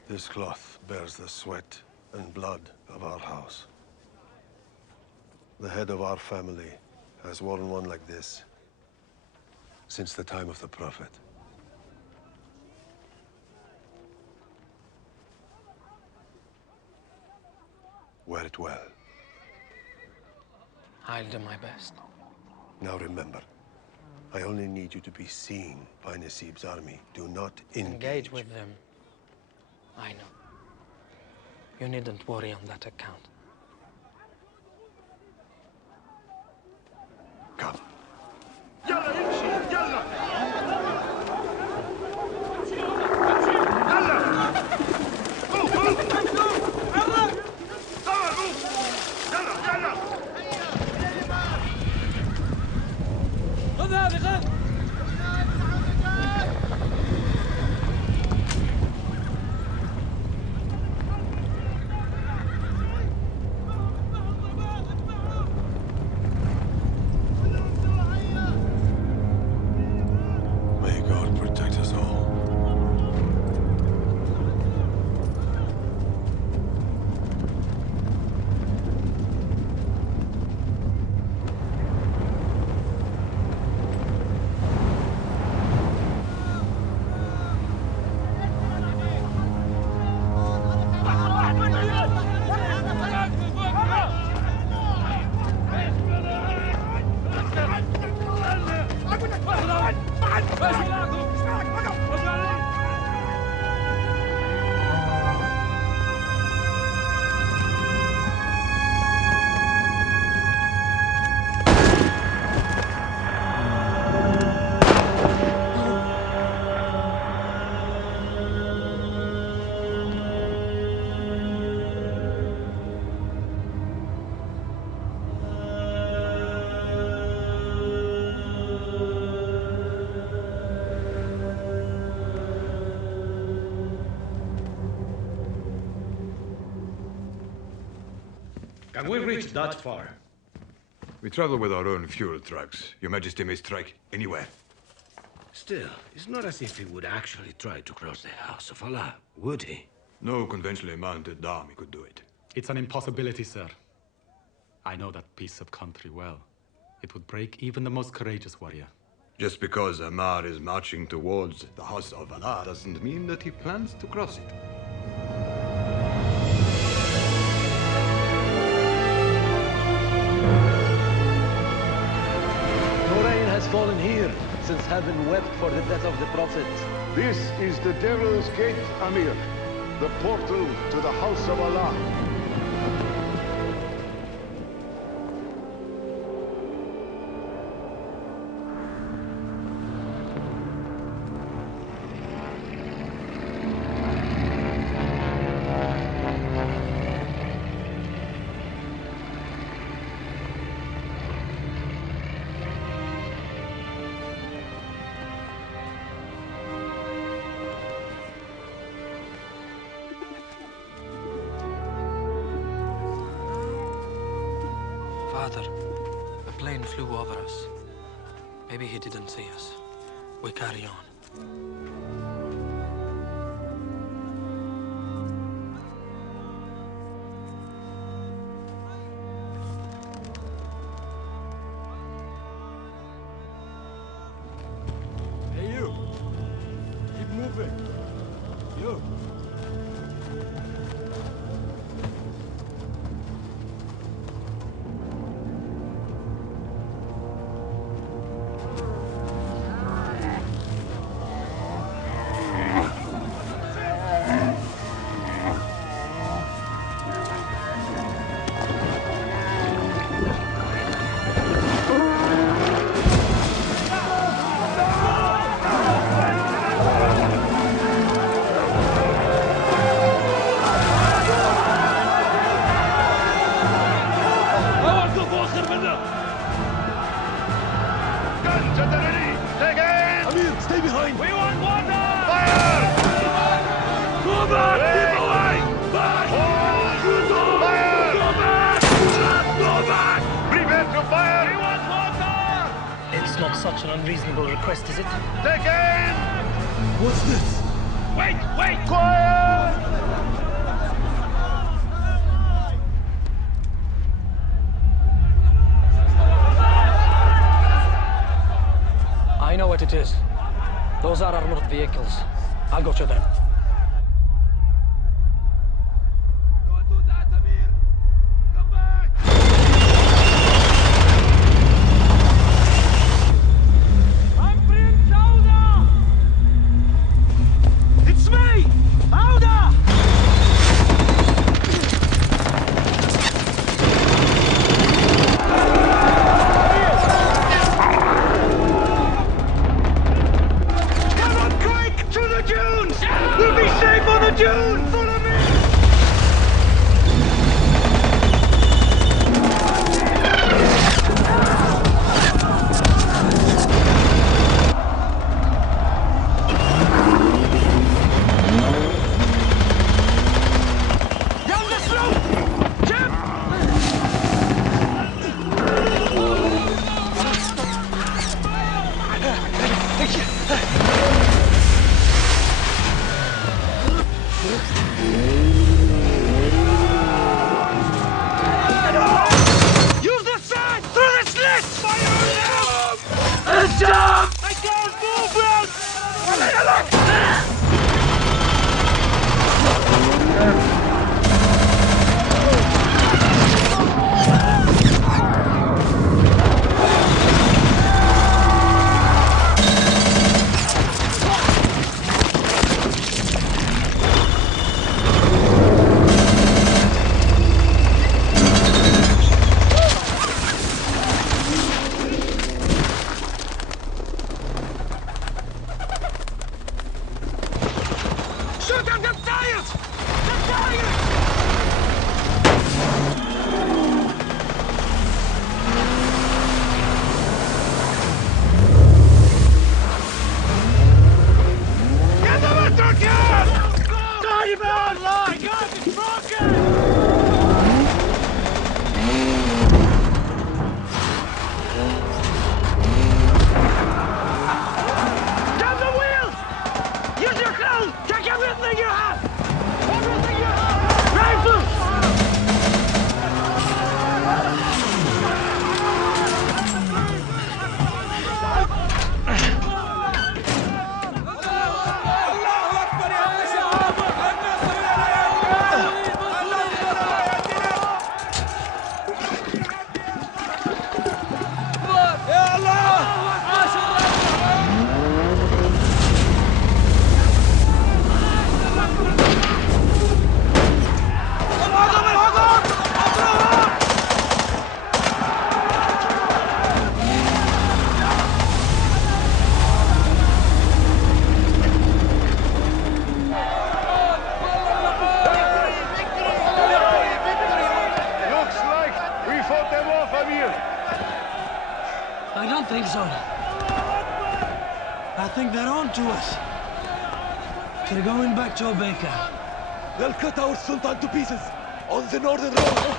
This cloth bears the sweat and blood of our house. The head of our family has worn one like this since the time of the Prophet. Wear it well. I'll do my best. Now remember, I only need you to be seen by Nasib's army. Do not Engage with them. I know. You needn't worry on that account. Come. يلا امشي يلا خذ هذه خذ May God protect us all. Can we reach that far? We travel with our own fuel trucks. Your Majesty may strike anywhere. Still, it's not as if he would actually try to cross the House of Allah, would he? No conventionally mounted army could do it. It's an impossibility, sir. I know that piece of country well. It would break even the most courageous warrior. Just because Amar is marching towards the House of Allah doesn't mean that he plans to cross it. No rain has fallen here since heaven wept for the death of the Prophet. This is the Devil's Gate, Amir. The portal to the House of Allah. Father, a plane flew over us. Maybe he didn't see us. We carry on. Hey, you. Keep moving. You. Stay behind! We want water! Fire! Go back! Keep away! Back! Fire! Go back! Go back! Prepare to fire! We want water! It's not such an unreasonable request, is it? Take aim! What's this? Wait! Quiet! I know what it is. Those are armored vehicles. I'll go to them. Don't do that, Amir! Come back! I'm Prince Auda! It's me! Auda! To the dunes! I don't think so. I think they're on to us. They're going back to Hobeica. They'll cut our Sultan to pieces on the northern road.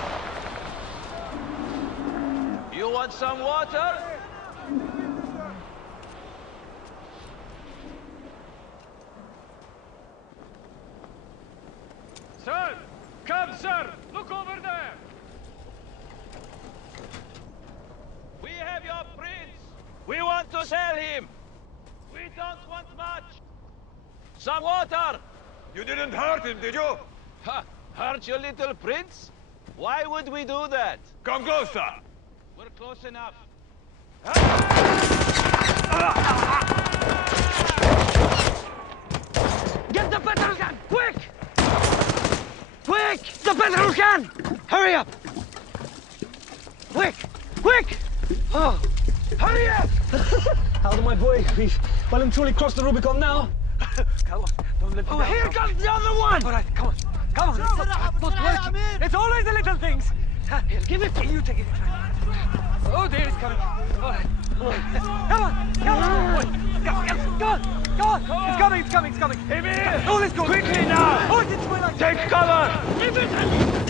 You want some water? Sir! Come, sir! Look over there! We have your prince! We want to sell him! We don't want much! Some water! You didn't hurt him, did you? Ha! Hurt your little prince? Why would we do that? Come closer! We're close enough. Get the petrol can! Quick! Quick! The petrol can! Hurry up! Quick! Quick! Oh, hurry up! How do my boy? We've well and truly crossed the Rubicon now. Come on, don't let me down. Here comes the other one! All right, come on. Come on, it's not working. It's always the little things. Here, give it. You take it. Oh, there it's coming. All right. Come on, come on. Go on. It's coming, it's coming, it's coming. Emil! Oh, let's go. Quickly now! Oh, it's my life. Take cover! Leave it!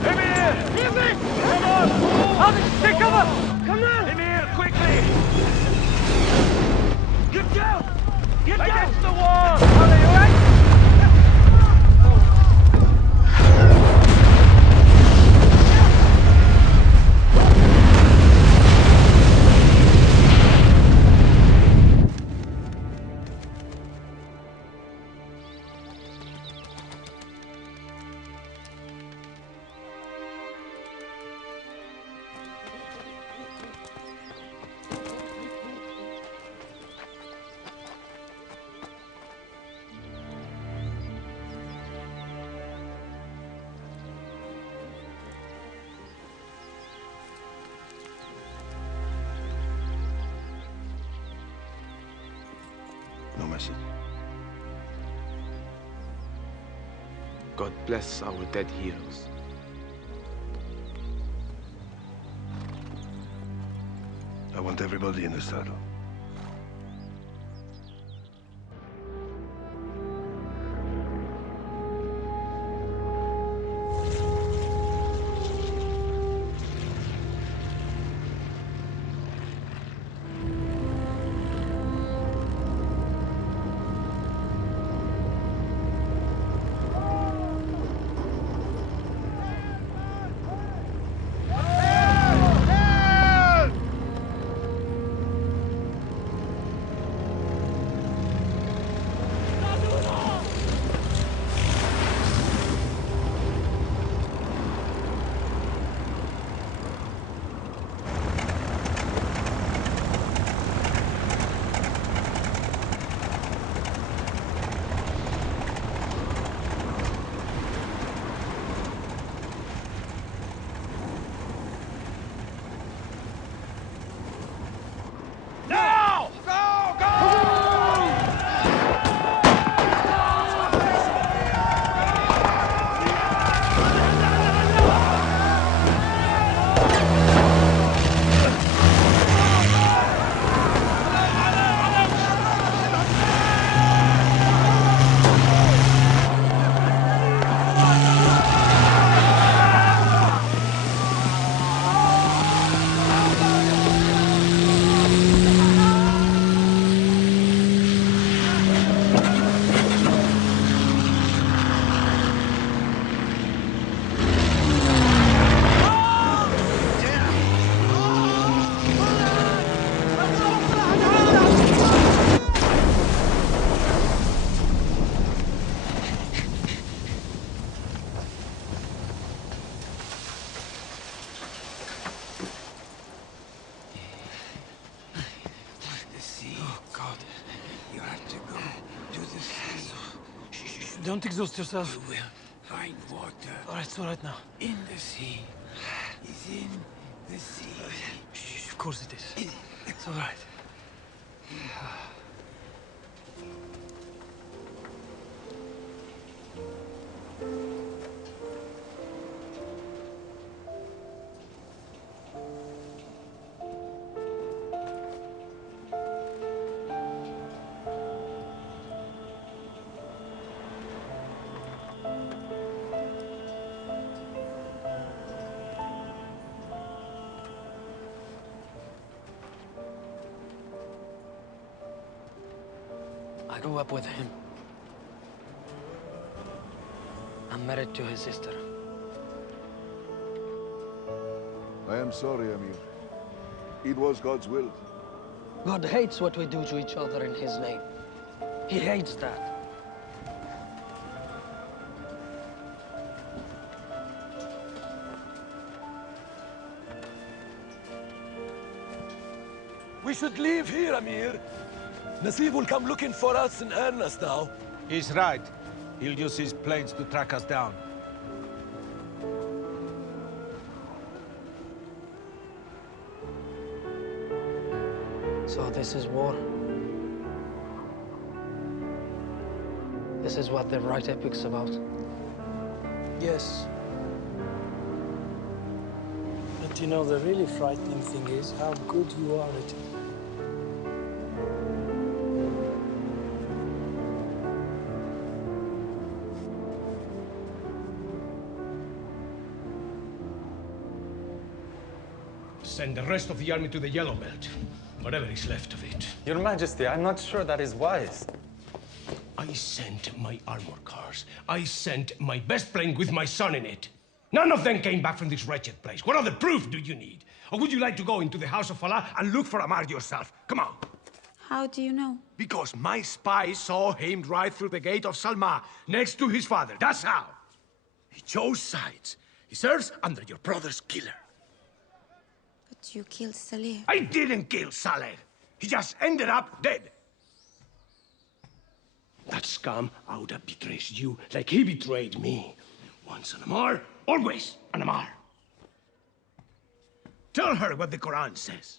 Emil! Leave it! Come on! Take cover! Come on! Emil, quickly! Get down! Get down! Against the wall! Are they all right? No message. God bless our dead heroes. I want everybody in the saddle. Don't exhaust yourself. We will find water. All right, it's all right now. In the sea. It's in the sea. Shh, of course it is. It's all right. grew up with him. I'm married to his sister. I am sorry, Amir. It was God's will. God hates what we do to each other in his name. He hates that. We should leave here, Amir. Nasib will come looking for us in earnest now. He's right. He'll use his planes to track us down. So this is war. This is what the right epic's about. Yes. But you know, the really frightening thing is how good you are at it. Send the rest of the army to the Yellow Belt. Whatever is left of it. Your Majesty, I'm not sure that is wise. I sent my armor cars. I sent my best plane with my son in it. None of them came back from this wretched place. What other proof do you need? Or would you like to go into the House of Allah and look for Amar yourself? Come on. How do you know? Because my spy saw him drive through the gate of Salmaah next to his father. That's how. He chose sides. He serves under your brother's killer. But you killed Saleh. I didn't kill Saleh. He just ended up dead. That scum Auda betrays you like he betrayed me. Once an Amar, always an Amar. Tell her what the Quran says.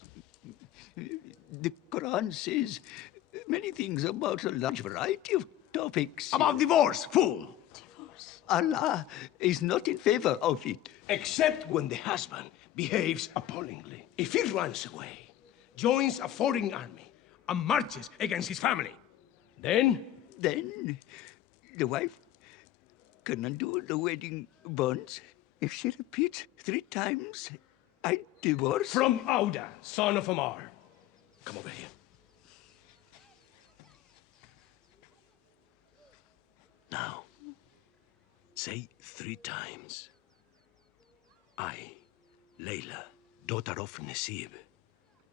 The Quran says many things about a large variety of topics. About divorce, fool! Divorce? Allah is not in favor of it. Except when the husband behaves appallingly. If he runs away, joins a foreign army, and marches against his family, then the wife can undo the wedding bonds if she repeats 3 times, I divorce. From Auda, son of Amar. Come over here. Now, say 3 times. I, Layla, daughter of Nasib,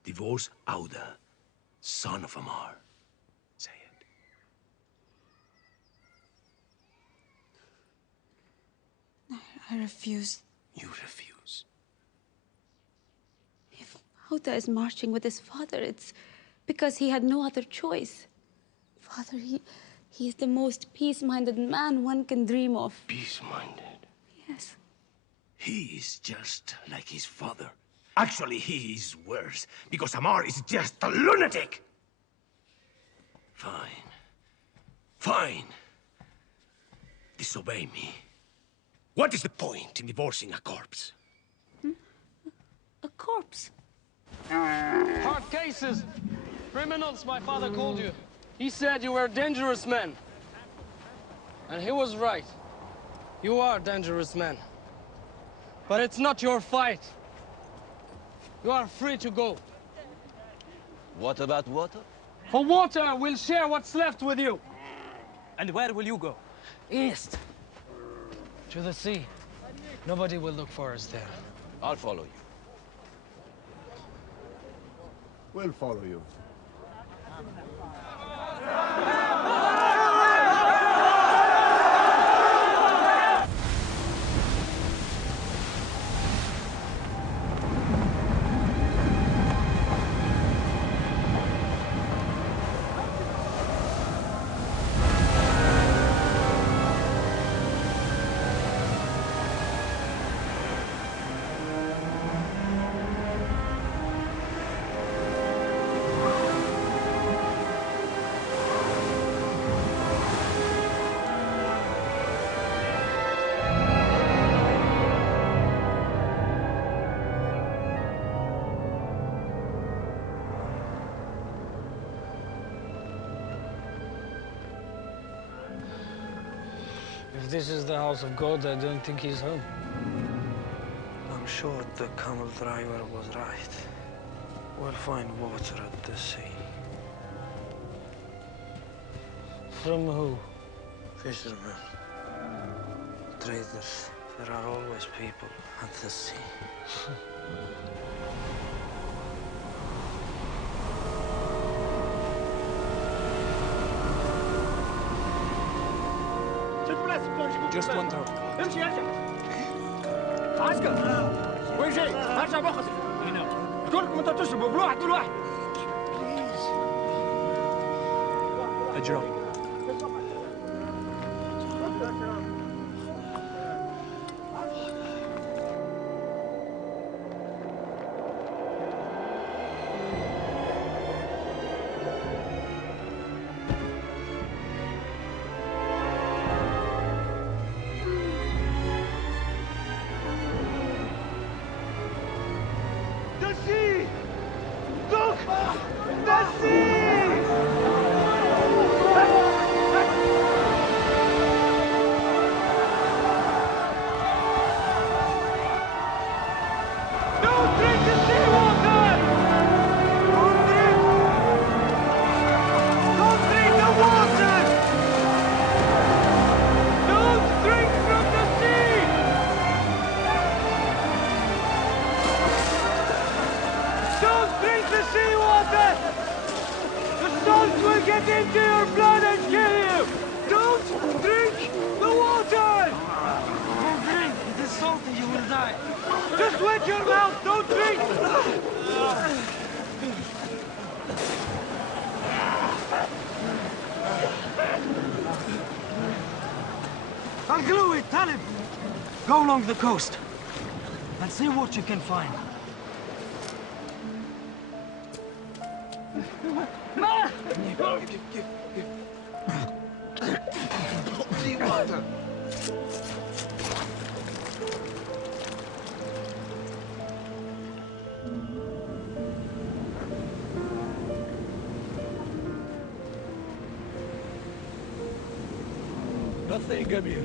divorce Auda, son of Amar. Say it. I refuse. You refuse? If Auda is marching with his father, it's because he had no other choice. Father, he is the most peace-minded man one can dream of. Peace-minded? Yes. He is just like his father. Actually, he is worse, because Amar is just a lunatic! Fine. Fine. Disobey me. What is the point in divorcing a corpse? A corpse? Hard cases. Criminals, my father called you. He said you were dangerous men. And he was right. You are dangerous men. But it's not your fight. You are free to go. What about water? For water, we'll share what's left with you. And where will you go? East. To the sea. Nobody will look for us there. I'll follow you. We'll follow you. If this is the house of God, I don't think he's home. I'm sure the camel driver was right. We'll find water at the sea. From who? Fishermen. Traders. There are always people at the sea. Just 1,000. امشي ارجع عسكر وين جاي؟ ارجع باخذك هنا كلكم انتوا تشربوا بالواحد بالواحد اجرب Go along the coast and see what you can find. Nothing, Amir.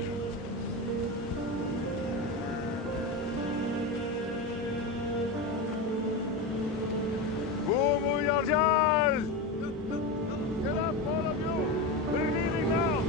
Get up, all of you! We're leaving now!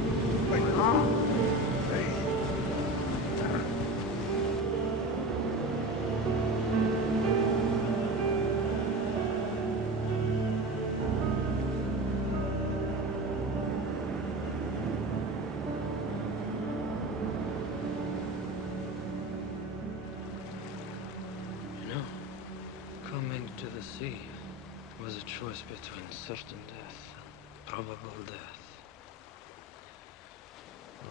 You know, coming to the sea was a choice between certain death and probable death.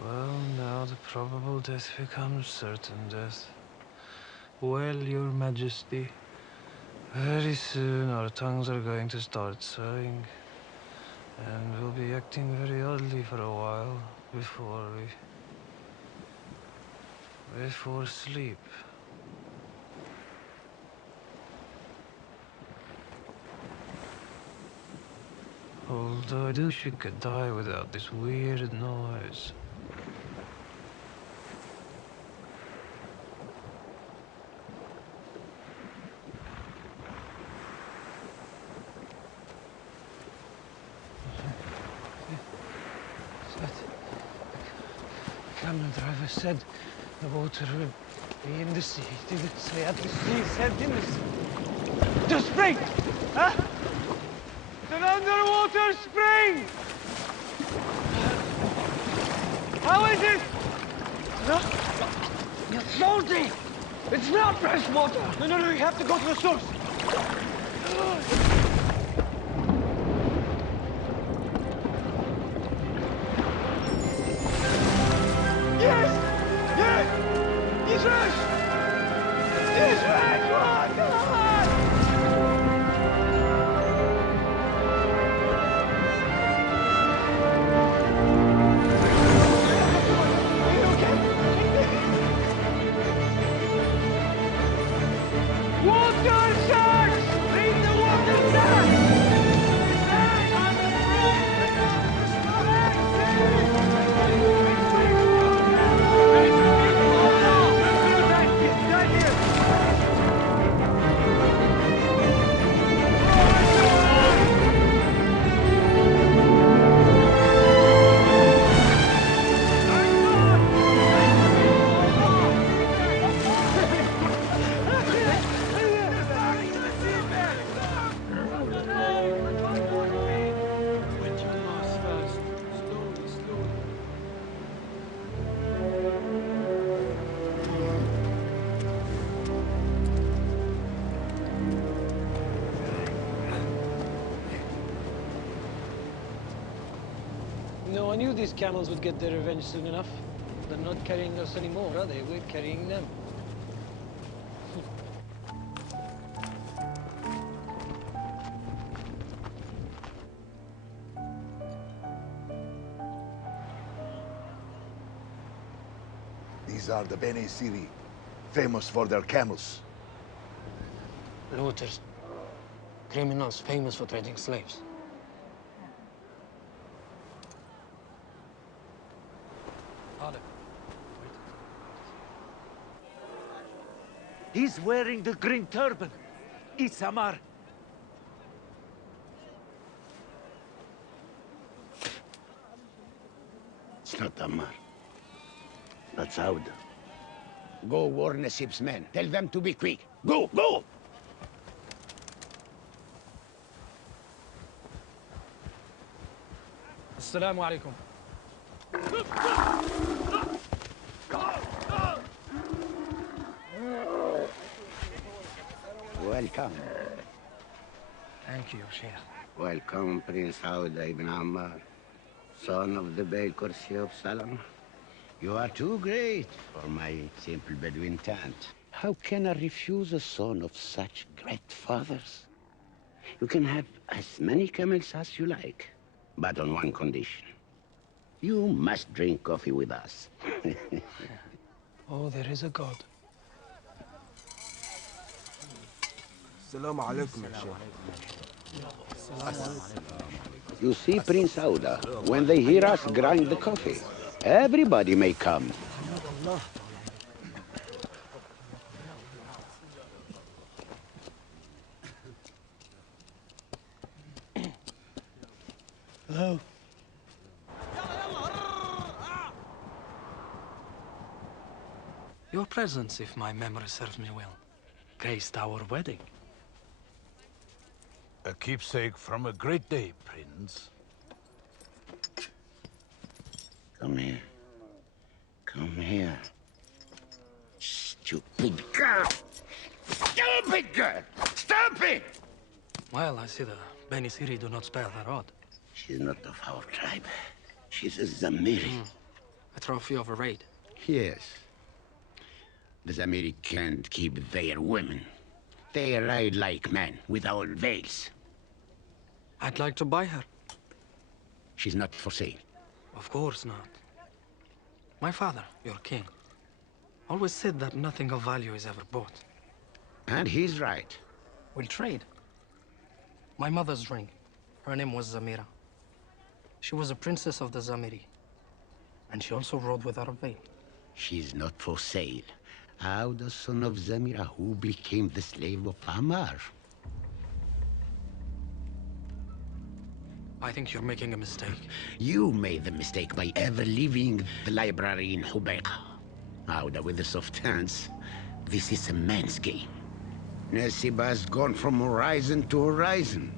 Well, now the probable death becomes certain death. Well, Your Majesty, very soon our tongues are going to start sighing. And we'll be acting very oddly for a while before sleep. Although I do wish we could die without this weird noise. The camera driver said the water would be in the sea. Did it say at the sea? It said in the sea. The spring! Huh? It's an underwater spring! How is it? No? It's salty! It's not fresh water! No, you have to go to the source! Yes! It's fresh! It's fresh water! Water sharks! No, I knew these camels would get their revenge soon enough. They're not carrying us anymore, are they? We're carrying them. These are the Bene Siri, famous for their camels. Looters. Criminals famous for trading slaves. He's wearing the green turban. It's Ammar. It's not Ammar. That's Auda. Go warn the ship's men. Tell them to be quick. Go, go! Assalamu alaikum. Welcome. Thank you, Sheikh. Welcome, Prince Auda ibn Ammar, son of the Bey Kursi of Salmaah. You are too great for my simple Bedouin tent. How can I refuse a son of such great fathers? You can have as many camels as you like, but on one condition. You must drink coffee with us. Oh, there is a God. السلام عليكم يا شيخ. You see, Prince Auda, when they hear us grind the coffee, everybody may come. Hello. Your presence, if my memory serves me well, graced our wedding. A keepsake from a great day, Prince. Come here. Come here. Stupid girl! Stupid girl! Stop it! Well, I see the Beni Siri do not spare the rod. She's not of our tribe. She's a Zamiri. A trophy of a raid. Yes. The Zamiri can't keep their women. They ride like men without veils. I'd like to buy her. She's not for sale. Of course not. My father, your king, always said that nothing of value is ever bought. And he's right. We'll trade. My mother's ring. Her name was Zamira. She was a princess of the Zamiri. And she also rode without a veil. She's not for sale. How the son of Zamira, who became the slave of Ammar. I think you're making a mistake. You made the mistake by ever leaving the library in Hobeica. Auda with the soft hands. This is a man's game. Nesiba's gone from horizon to horizon,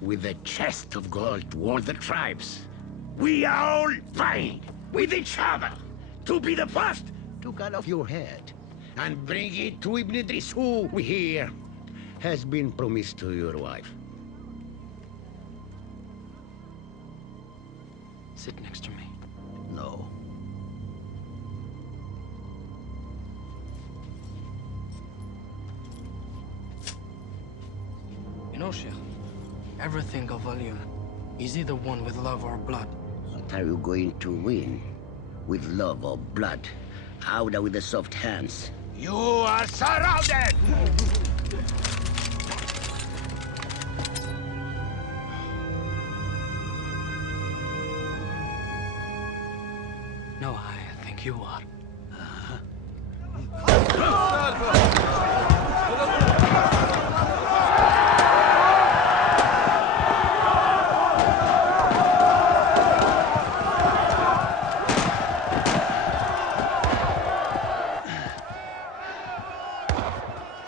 with a chest of gold to all the tribes. We are all vying with each other to be the first to cut off your head and bring it to Ibn Idris, who, we hear, has been promised to your wife. Sit next to me. No. You know, Sheikh, everything of value is either won with love or blood. What are you going to win? With love or blood? Auda with the soft hands. You are surrounded! No, I think you are.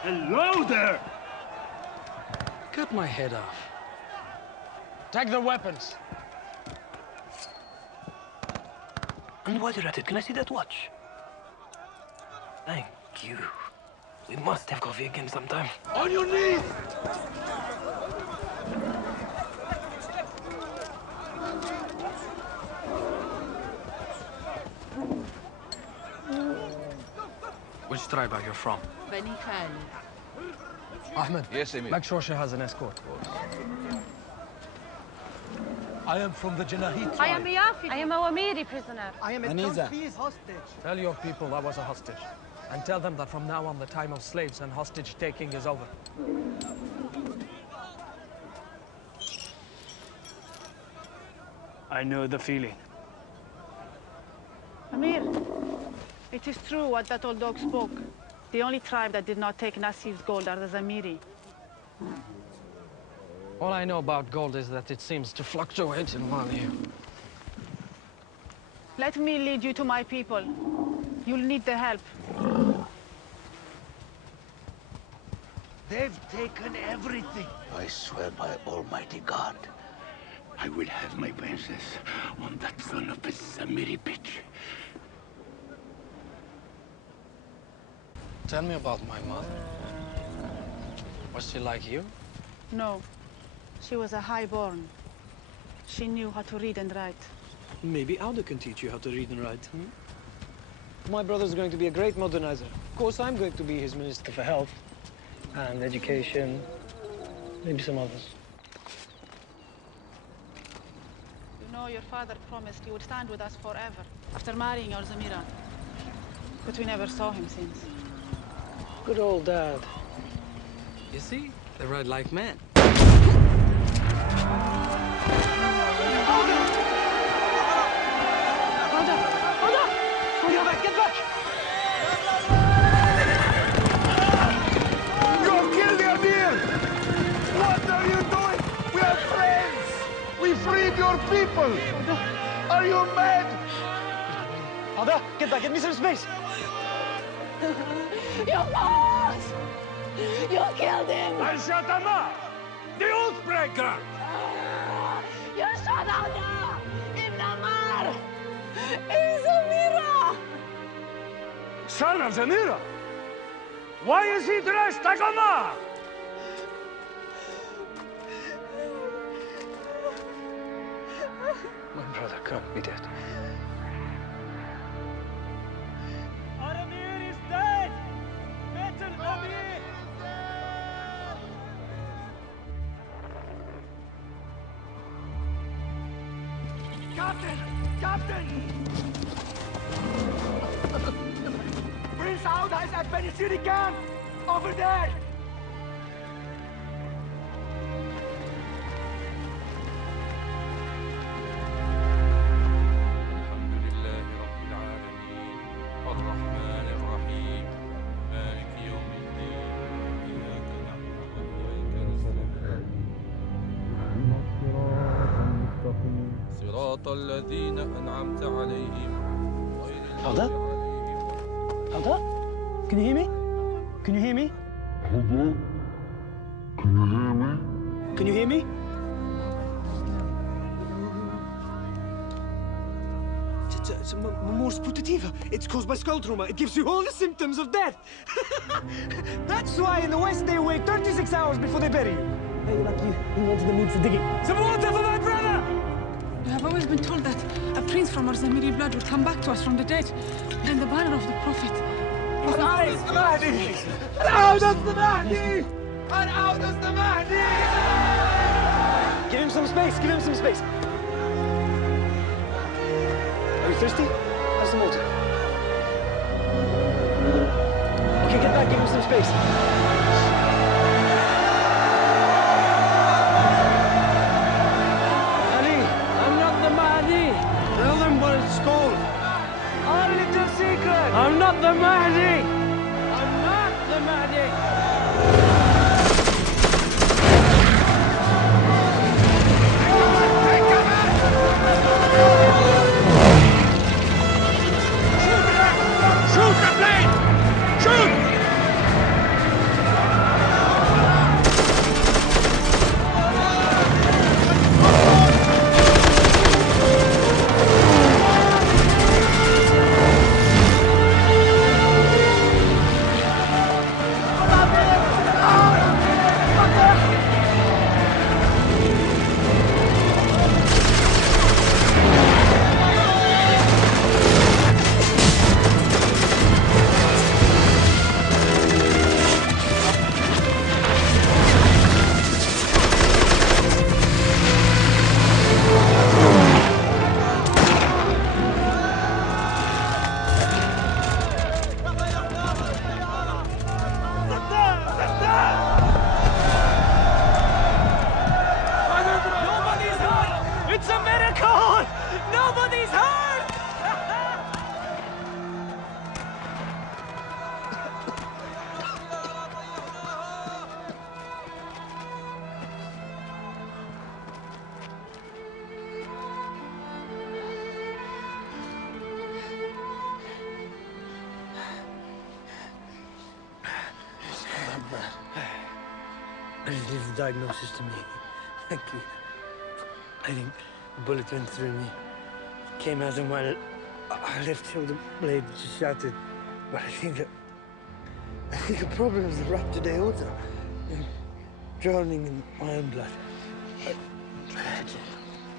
Hello there! Cut my head off. Take the weapons. And while you're at it, can I see that watch? Thank you. We must have coffee again sometime. On your knees! tribe are you from? Bani Khalid. Ahmed. Yes, Emir. Make sure she has an escort. I am from the Janahid tribe. I am Yafi. I am a Wamiri prisoner. I am a Turkish hostage. Tell your people I was a hostage. And tell them that from now on the time of slaves and hostage taking is over. I know the feeling. Amir, it is true what that old dog spoke. The only tribe that did not take Nasib's gold are the Zamiri. All I know about gold is that it seems to fluctuate in value. Let me lead you to my people. You'll need the help. They've taken everything. I swear by Almighty God, I will have my princess on that son of a Zamiri bitch. Tell me about my mother. Was she like you? No. She was a highborn. She knew how to read and write. Maybe Auda can teach you how to read and write. My brother's going to be a great modernizer. Of course, I'm going to be his Minister for Health and Education, maybe some others. You know, your father promised he would stand with us forever after marrying your Zamira. But we never saw him since. Good old Dad. You see? They ride like men. Get back! You have killed the Amir! What are you doing? We are friends! We freed your people! Are you mad? Ada, get back, get me some space! You lost! You killed him! I shot Salmaah, the Oathbreaker! You shot Auda! Ibn Ammar! He's Amira! Son of Zamira? Why is he dressed like a man? My brother can't be dead. Amir is dead! Better Amir! Captain! Captain! Prince Auda is at Benisiri camp! Over there! صراط الذين أنعمت عليهم Auda? Auda? Can you hear me? Can you hear me? Auda? Can you hear me? Can you hear me? It's a morse putativa. It's caused by skull trauma. It gives you all the symptoms of death. That's why in the West they wait 36 hours before they bury you. Hey, like you went to the mood for digging. Some water for my brother! We have always been told that a prince from our Zamiri blood would come back to us from the dead, bearing the banner of the Prophet. Auda's the Mahdi! Auda's the Mahdi! Auda's the Mahdi! Give him some space. Give him some space. Are you thirsty? Have some water. Okay, get back. Give him some space. Tell them what it's called. Our little secret. I'm not the Mahdi! I'm not the Mahdi. Shoot the plane! Shoot! diagnosis to me. Thank you. I think the bullet went through me. Came out of my left shoulder blade, just shattered. But I think the problem is the ruptured aorta. I'm drowning in my own blood.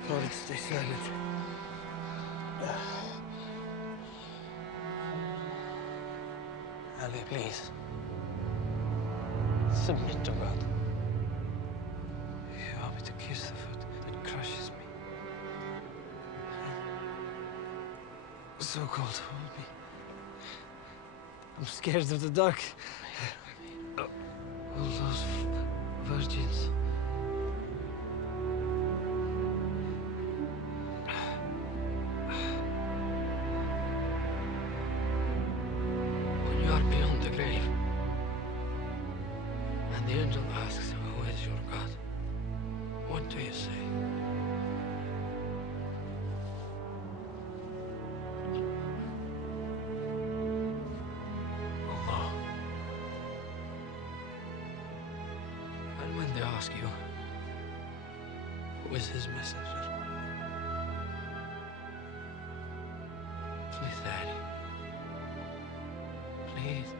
God, stay silent. Ali, please. Submit to God. You want me to kiss the foot that crushes me? So cold, hold me. I'm scared of the dark. All those virgins. When you are beyond the grave, and the angel asks, "Who is your God?" What do you say? Allah. And when they ask you, who is his messenger? Please, Daddy. Please.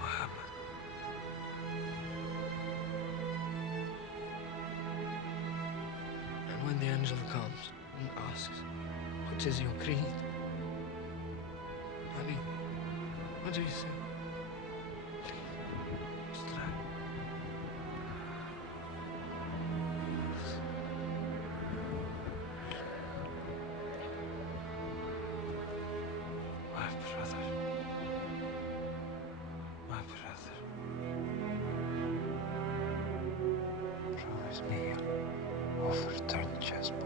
Muhammad. And when the angel comes and asks, what is your creed? Honey, what do you say? Please, just try. My brother. My brother. Promise me you'll overturn the chessboard.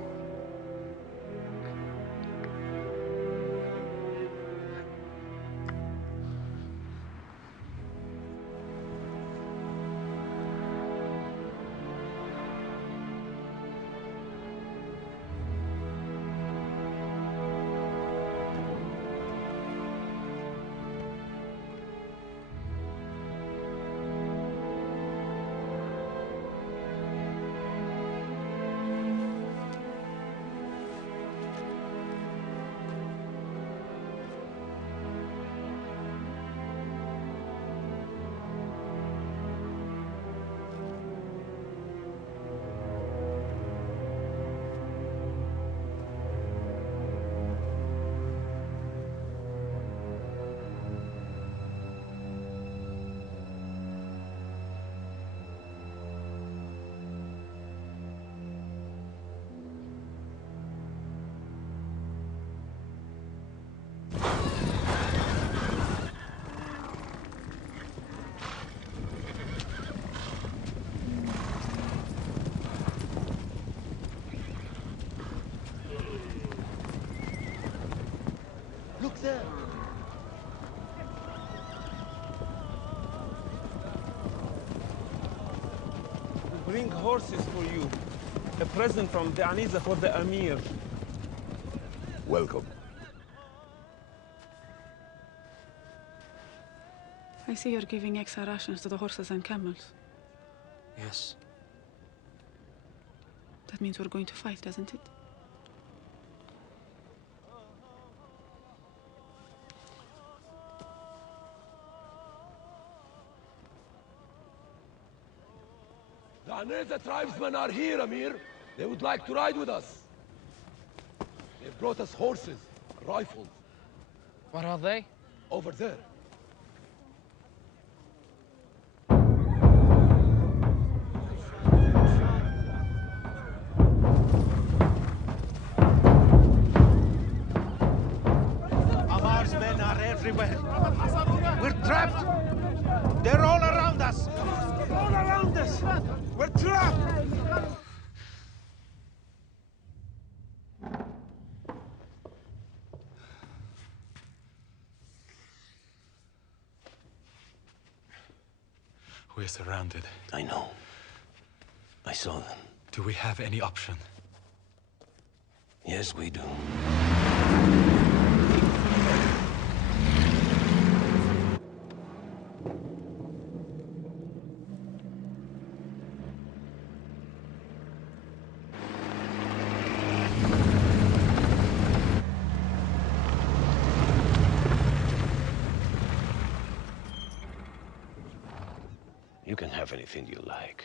Look there. We bring horses for you. A present from the Aniza for the Amir. Welcome. I see you're giving extra rations to the horses and camels. Yes. That means we're going to fight, doesn't it? The Aneza tribesmen are here, Amir. They would like to ride with us. They brought us horses, rifles. What are they? Over there. Amar's men are everywhere. We're trapped. They're all around us. All around us. We're trapped. We're surrounded. I know. I saw them. Do we have any option? Yes, we do. have anything you like.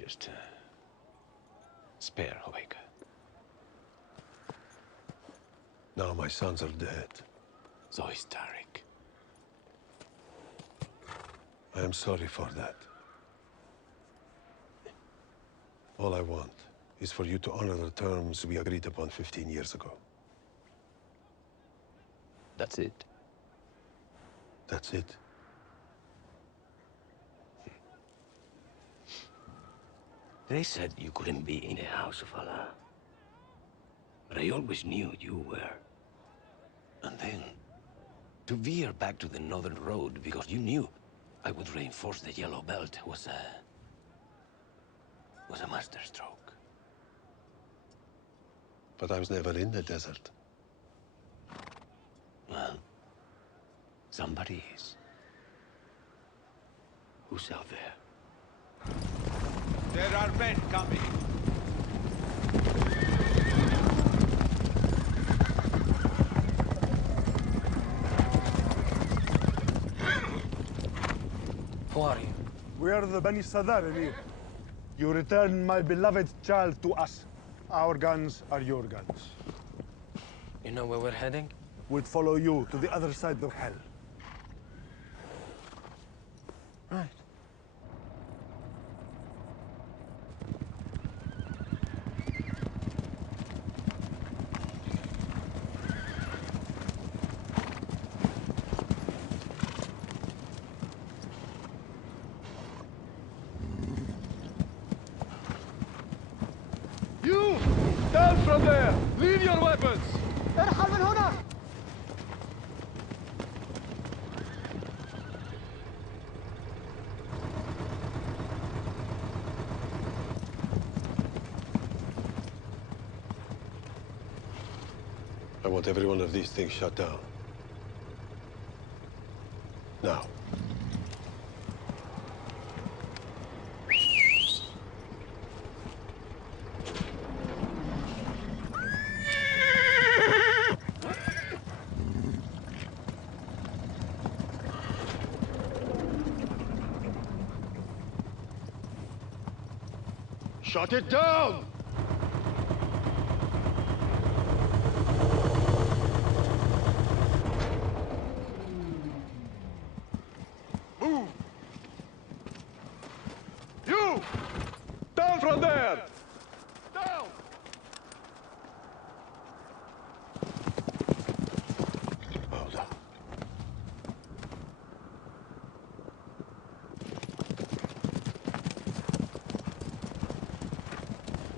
Just spare Hobeica. Now my sons are dead. So is Tariq. I am sorry for that. All I want is for you to honor the terms we agreed upon 15 years ago. That's it? That's it. They said you couldn't be in the House of Allah. But I always knew you were. And then, to veer back to the northern road because you knew I would reinforce the yellow belt was a masterstroke. But I was never in the desert. Well, somebody is. Who's out there? There are men coming. Who are you? We are the Bani Sadar, Emir. You return my beloved child to us. Our guns are your guns. You know where we're heading? We'd follow you to the other side of hell. Right. You! Down from there! Leave your weapons! ارحل من هنا! I want every one of these things shut down. Now. Shut it down! Move! You! Down from there! Down! Hold up.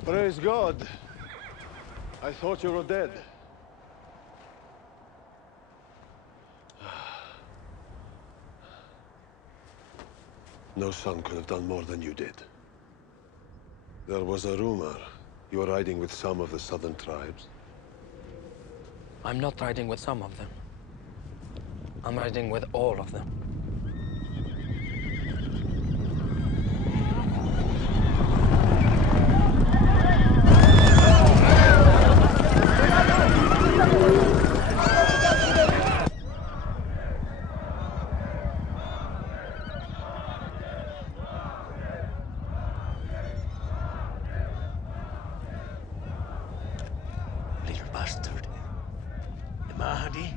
Praise God. I thought you were dead. No son could have done more than you did. There was a rumor you were riding with some of the southern tribes. I'm not riding with some of them. I'm riding with all of them. Little bastard. The Mahdi?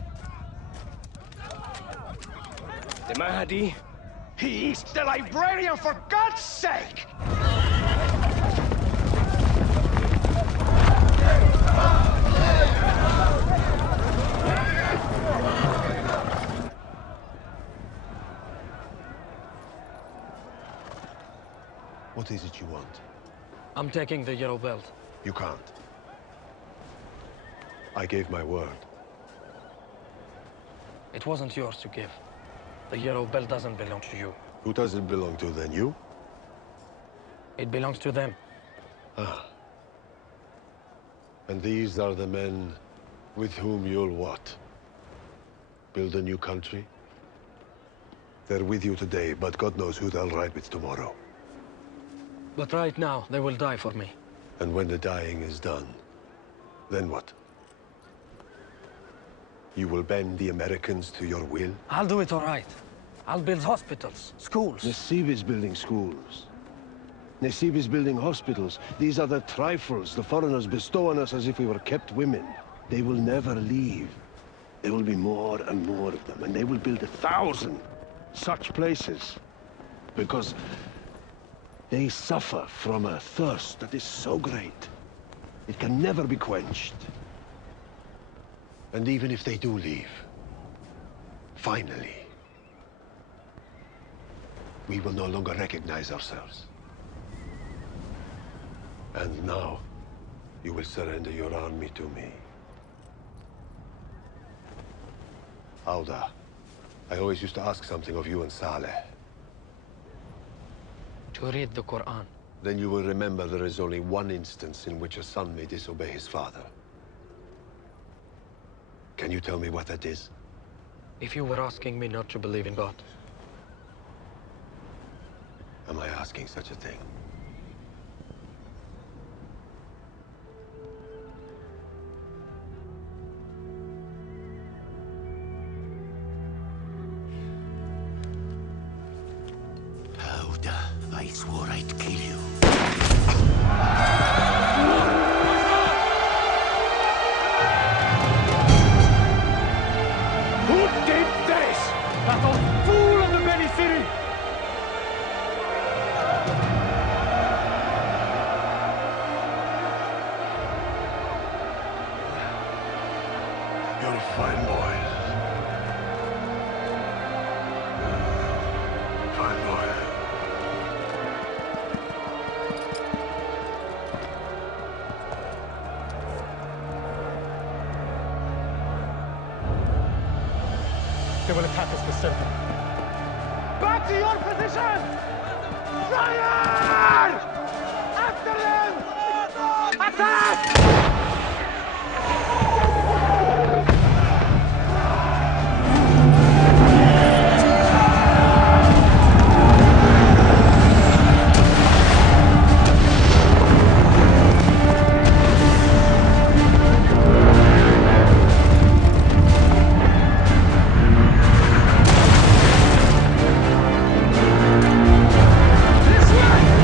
The Mahdi? He is the librarian, for God's sake! What is it you want? I'm taking the yellow belt. You can't. I gave my word. It wasn't yours to give. The yellow belt doesn't belong to you. Who does it belong to then, you? It belongs to them. Ah. And these are the men with whom you'll what? Build a new country? They're with you today, but God knows who they'll ride with tomorrow. But right now, they will die for me. And when the dying is done, then what? You will bend the Americans to your will? I'll do it all right. I'll build hospitals, schools. Nasib is building schools. Nasib is building hospitals. These are the trifles the foreigners bestow on us as if we were kept women. They will never leave. There will be more and more of them, and they will build 1,000 such places. Because they suffer from a thirst that is so great, it can never be quenched. And even if they do leave, finally, we will no longer recognize ourselves. And now, you will surrender your army to me. Auda, I always used to ask something of you and Saleh. To read the Quran. Then you will remember there is only one instance in which a son may disobey his father. Can you tell me what that is? If you were asking me not to believe in God. Am I asking such a thing? Auda, I swore I'd kill you. Who did this? That old fool of the Bene City! You're a fine boy. Fine boy. They will attack us this center. Back to your position! Fire! After them! Attack! This way!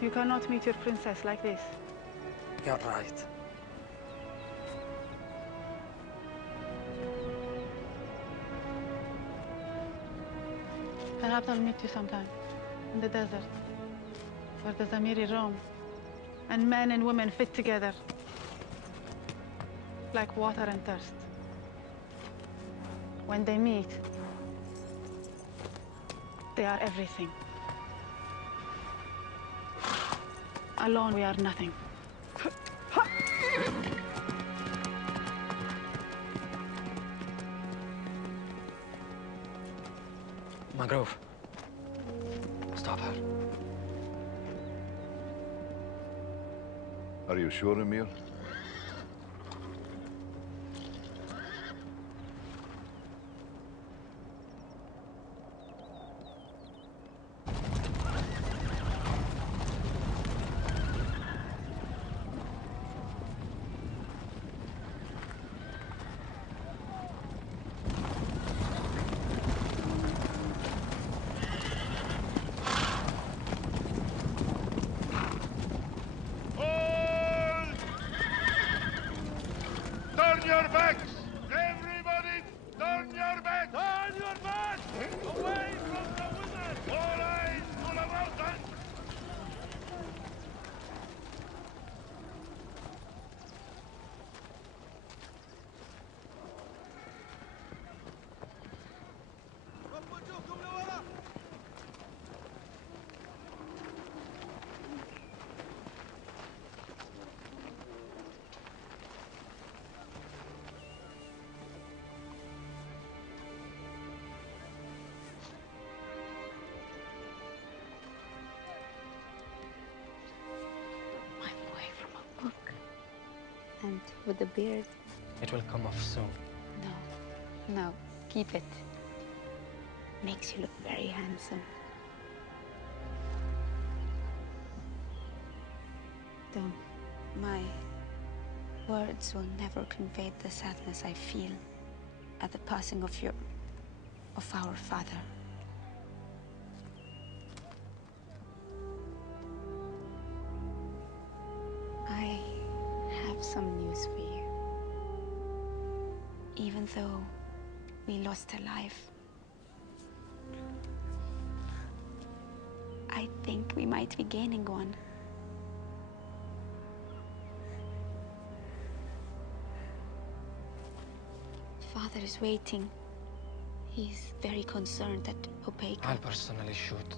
You cannot meet your princess like this. You're right. Perhaps I'll meet you sometime in the desert, where the Zamiri roam, and men and women fit together like water and thirst. When they meet, they are everything. Alone, we are nothing. Mangrove. Stop her. Are you sure, Emir? Turn your backs! Everybody, turn your backs! Turn your backs! Away from the wizard! All eyes to the mountain! And with the beard. It will come off soon. No, keep it. Makes you look very handsome. Though my words will never convey the sadness I feel at the passing of our father. I have some news for you. Even though we lost a life, I think we might be gaining one. Father is waiting. He's very concerned that Hobeica... I'll personally shoot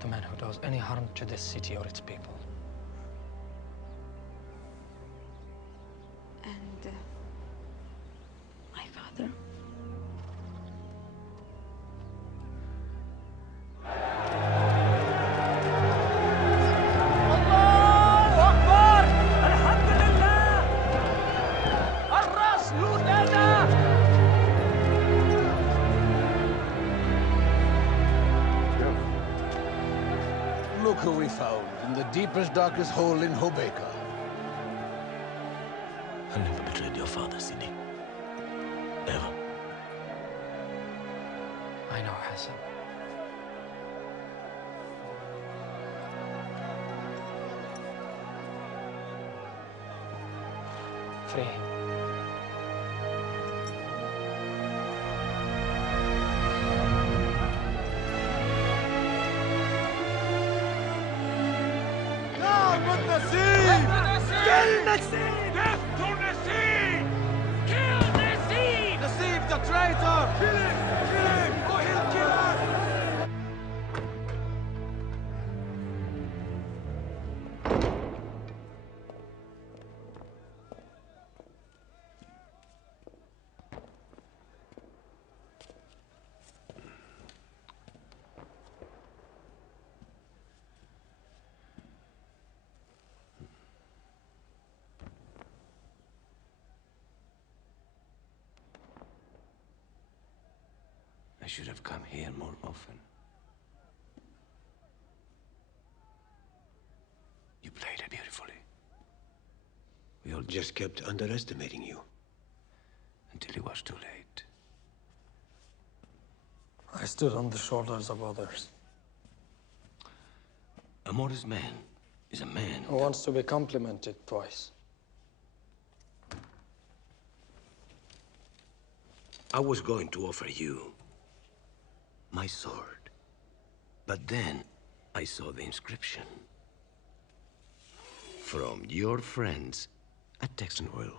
the man who does any harm to this city or its people. And my father? Look who we found in the deepest, darkest hole in Hobeica. I never betrayed your father, Sidi. Never. I know, Hassan. Free. Death to Nasib! Kill Nasib! Nasib, the traitor! Kill him! Kill him! Or he'll kill us! I should have come here more often. You played it beautifully. We all just kept underestimating you. Until it was too late. I stood on the shoulders of others. A modest man is a man who wants to be complimented twice. I was going to offer you my sword, but then I saw the inscription. From your friends at Texan Oil.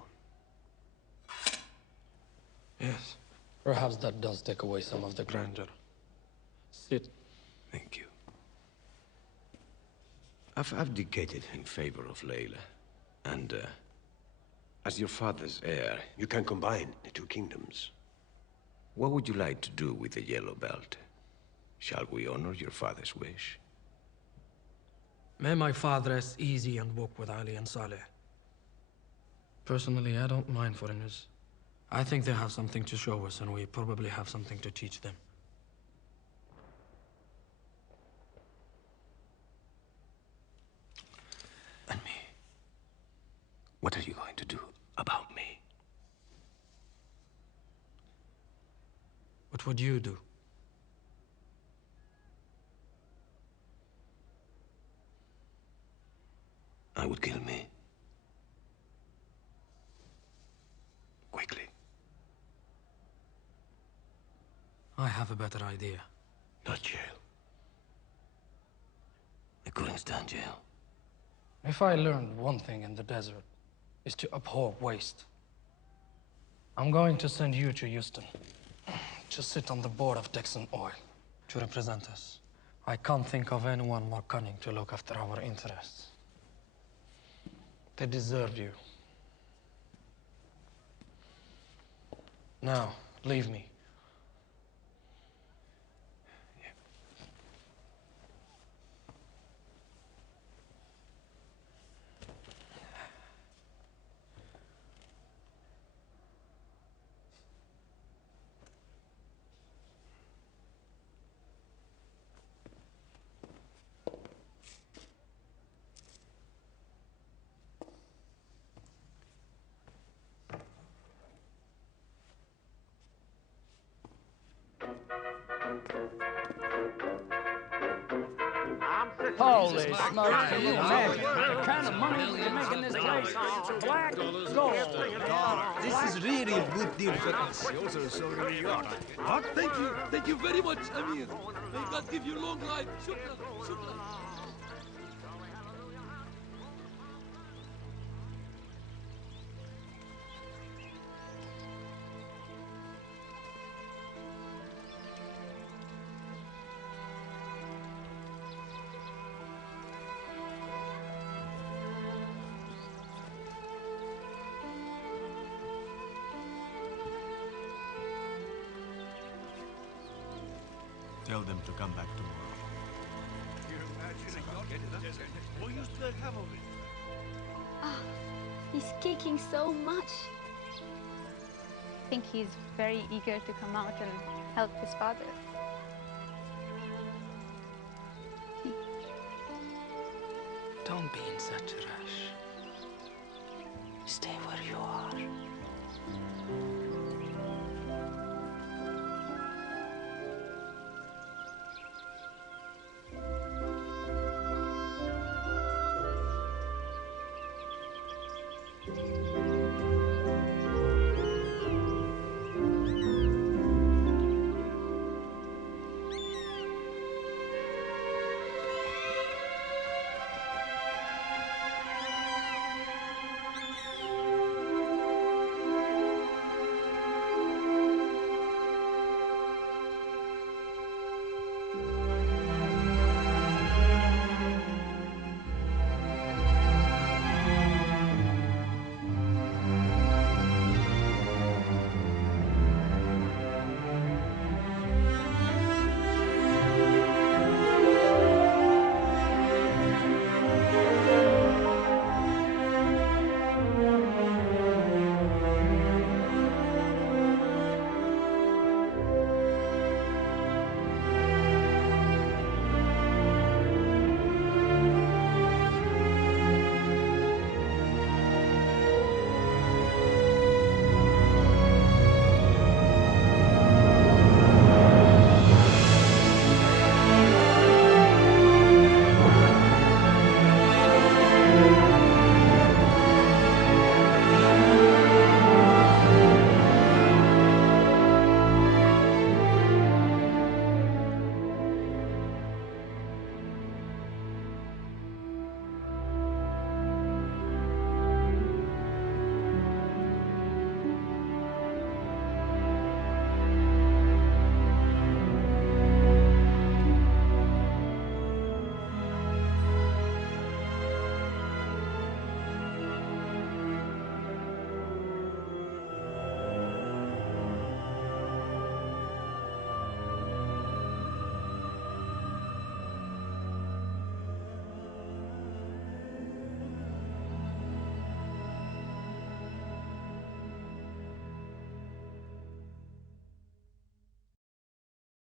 Yes. Perhaps that does take away some of the grandeur. Sit. Thank you. I've abdicated in favor of Layla, and as your father's heir, You can combine the two kingdoms. what would you like to do with the yellow belt? Shall we honor your father's wish? May my father rest easy and walk with Ali and Saleh. Personally, I don't mind foreigners. I think they have something to show us, and we probably have something to teach them. And me? What are you going to do about me? What would you do? I would kill me. Quickly. I have a better idea. Not jail. I couldn't stand jail. If I learned one thing in the desert, is to abhor waste. I'm going to send you to Houston. To sit on the board of Texan Oil. To represent us. I can't think of anyone more cunning to look after our interests. They deserve you. Now, leave me. Holy smoke, can you imagine the kind of money we make in this place? Black gold. This is really a good deal for us. Also sold in New York. What? Thank you very much, Amir. May God give you long life. Shukran, shukran. Tell them to come back tomorrow. Ah, he's kicking so much. I think he's very eager to come out and help his father. Don't be in such a rush. Stay where you are.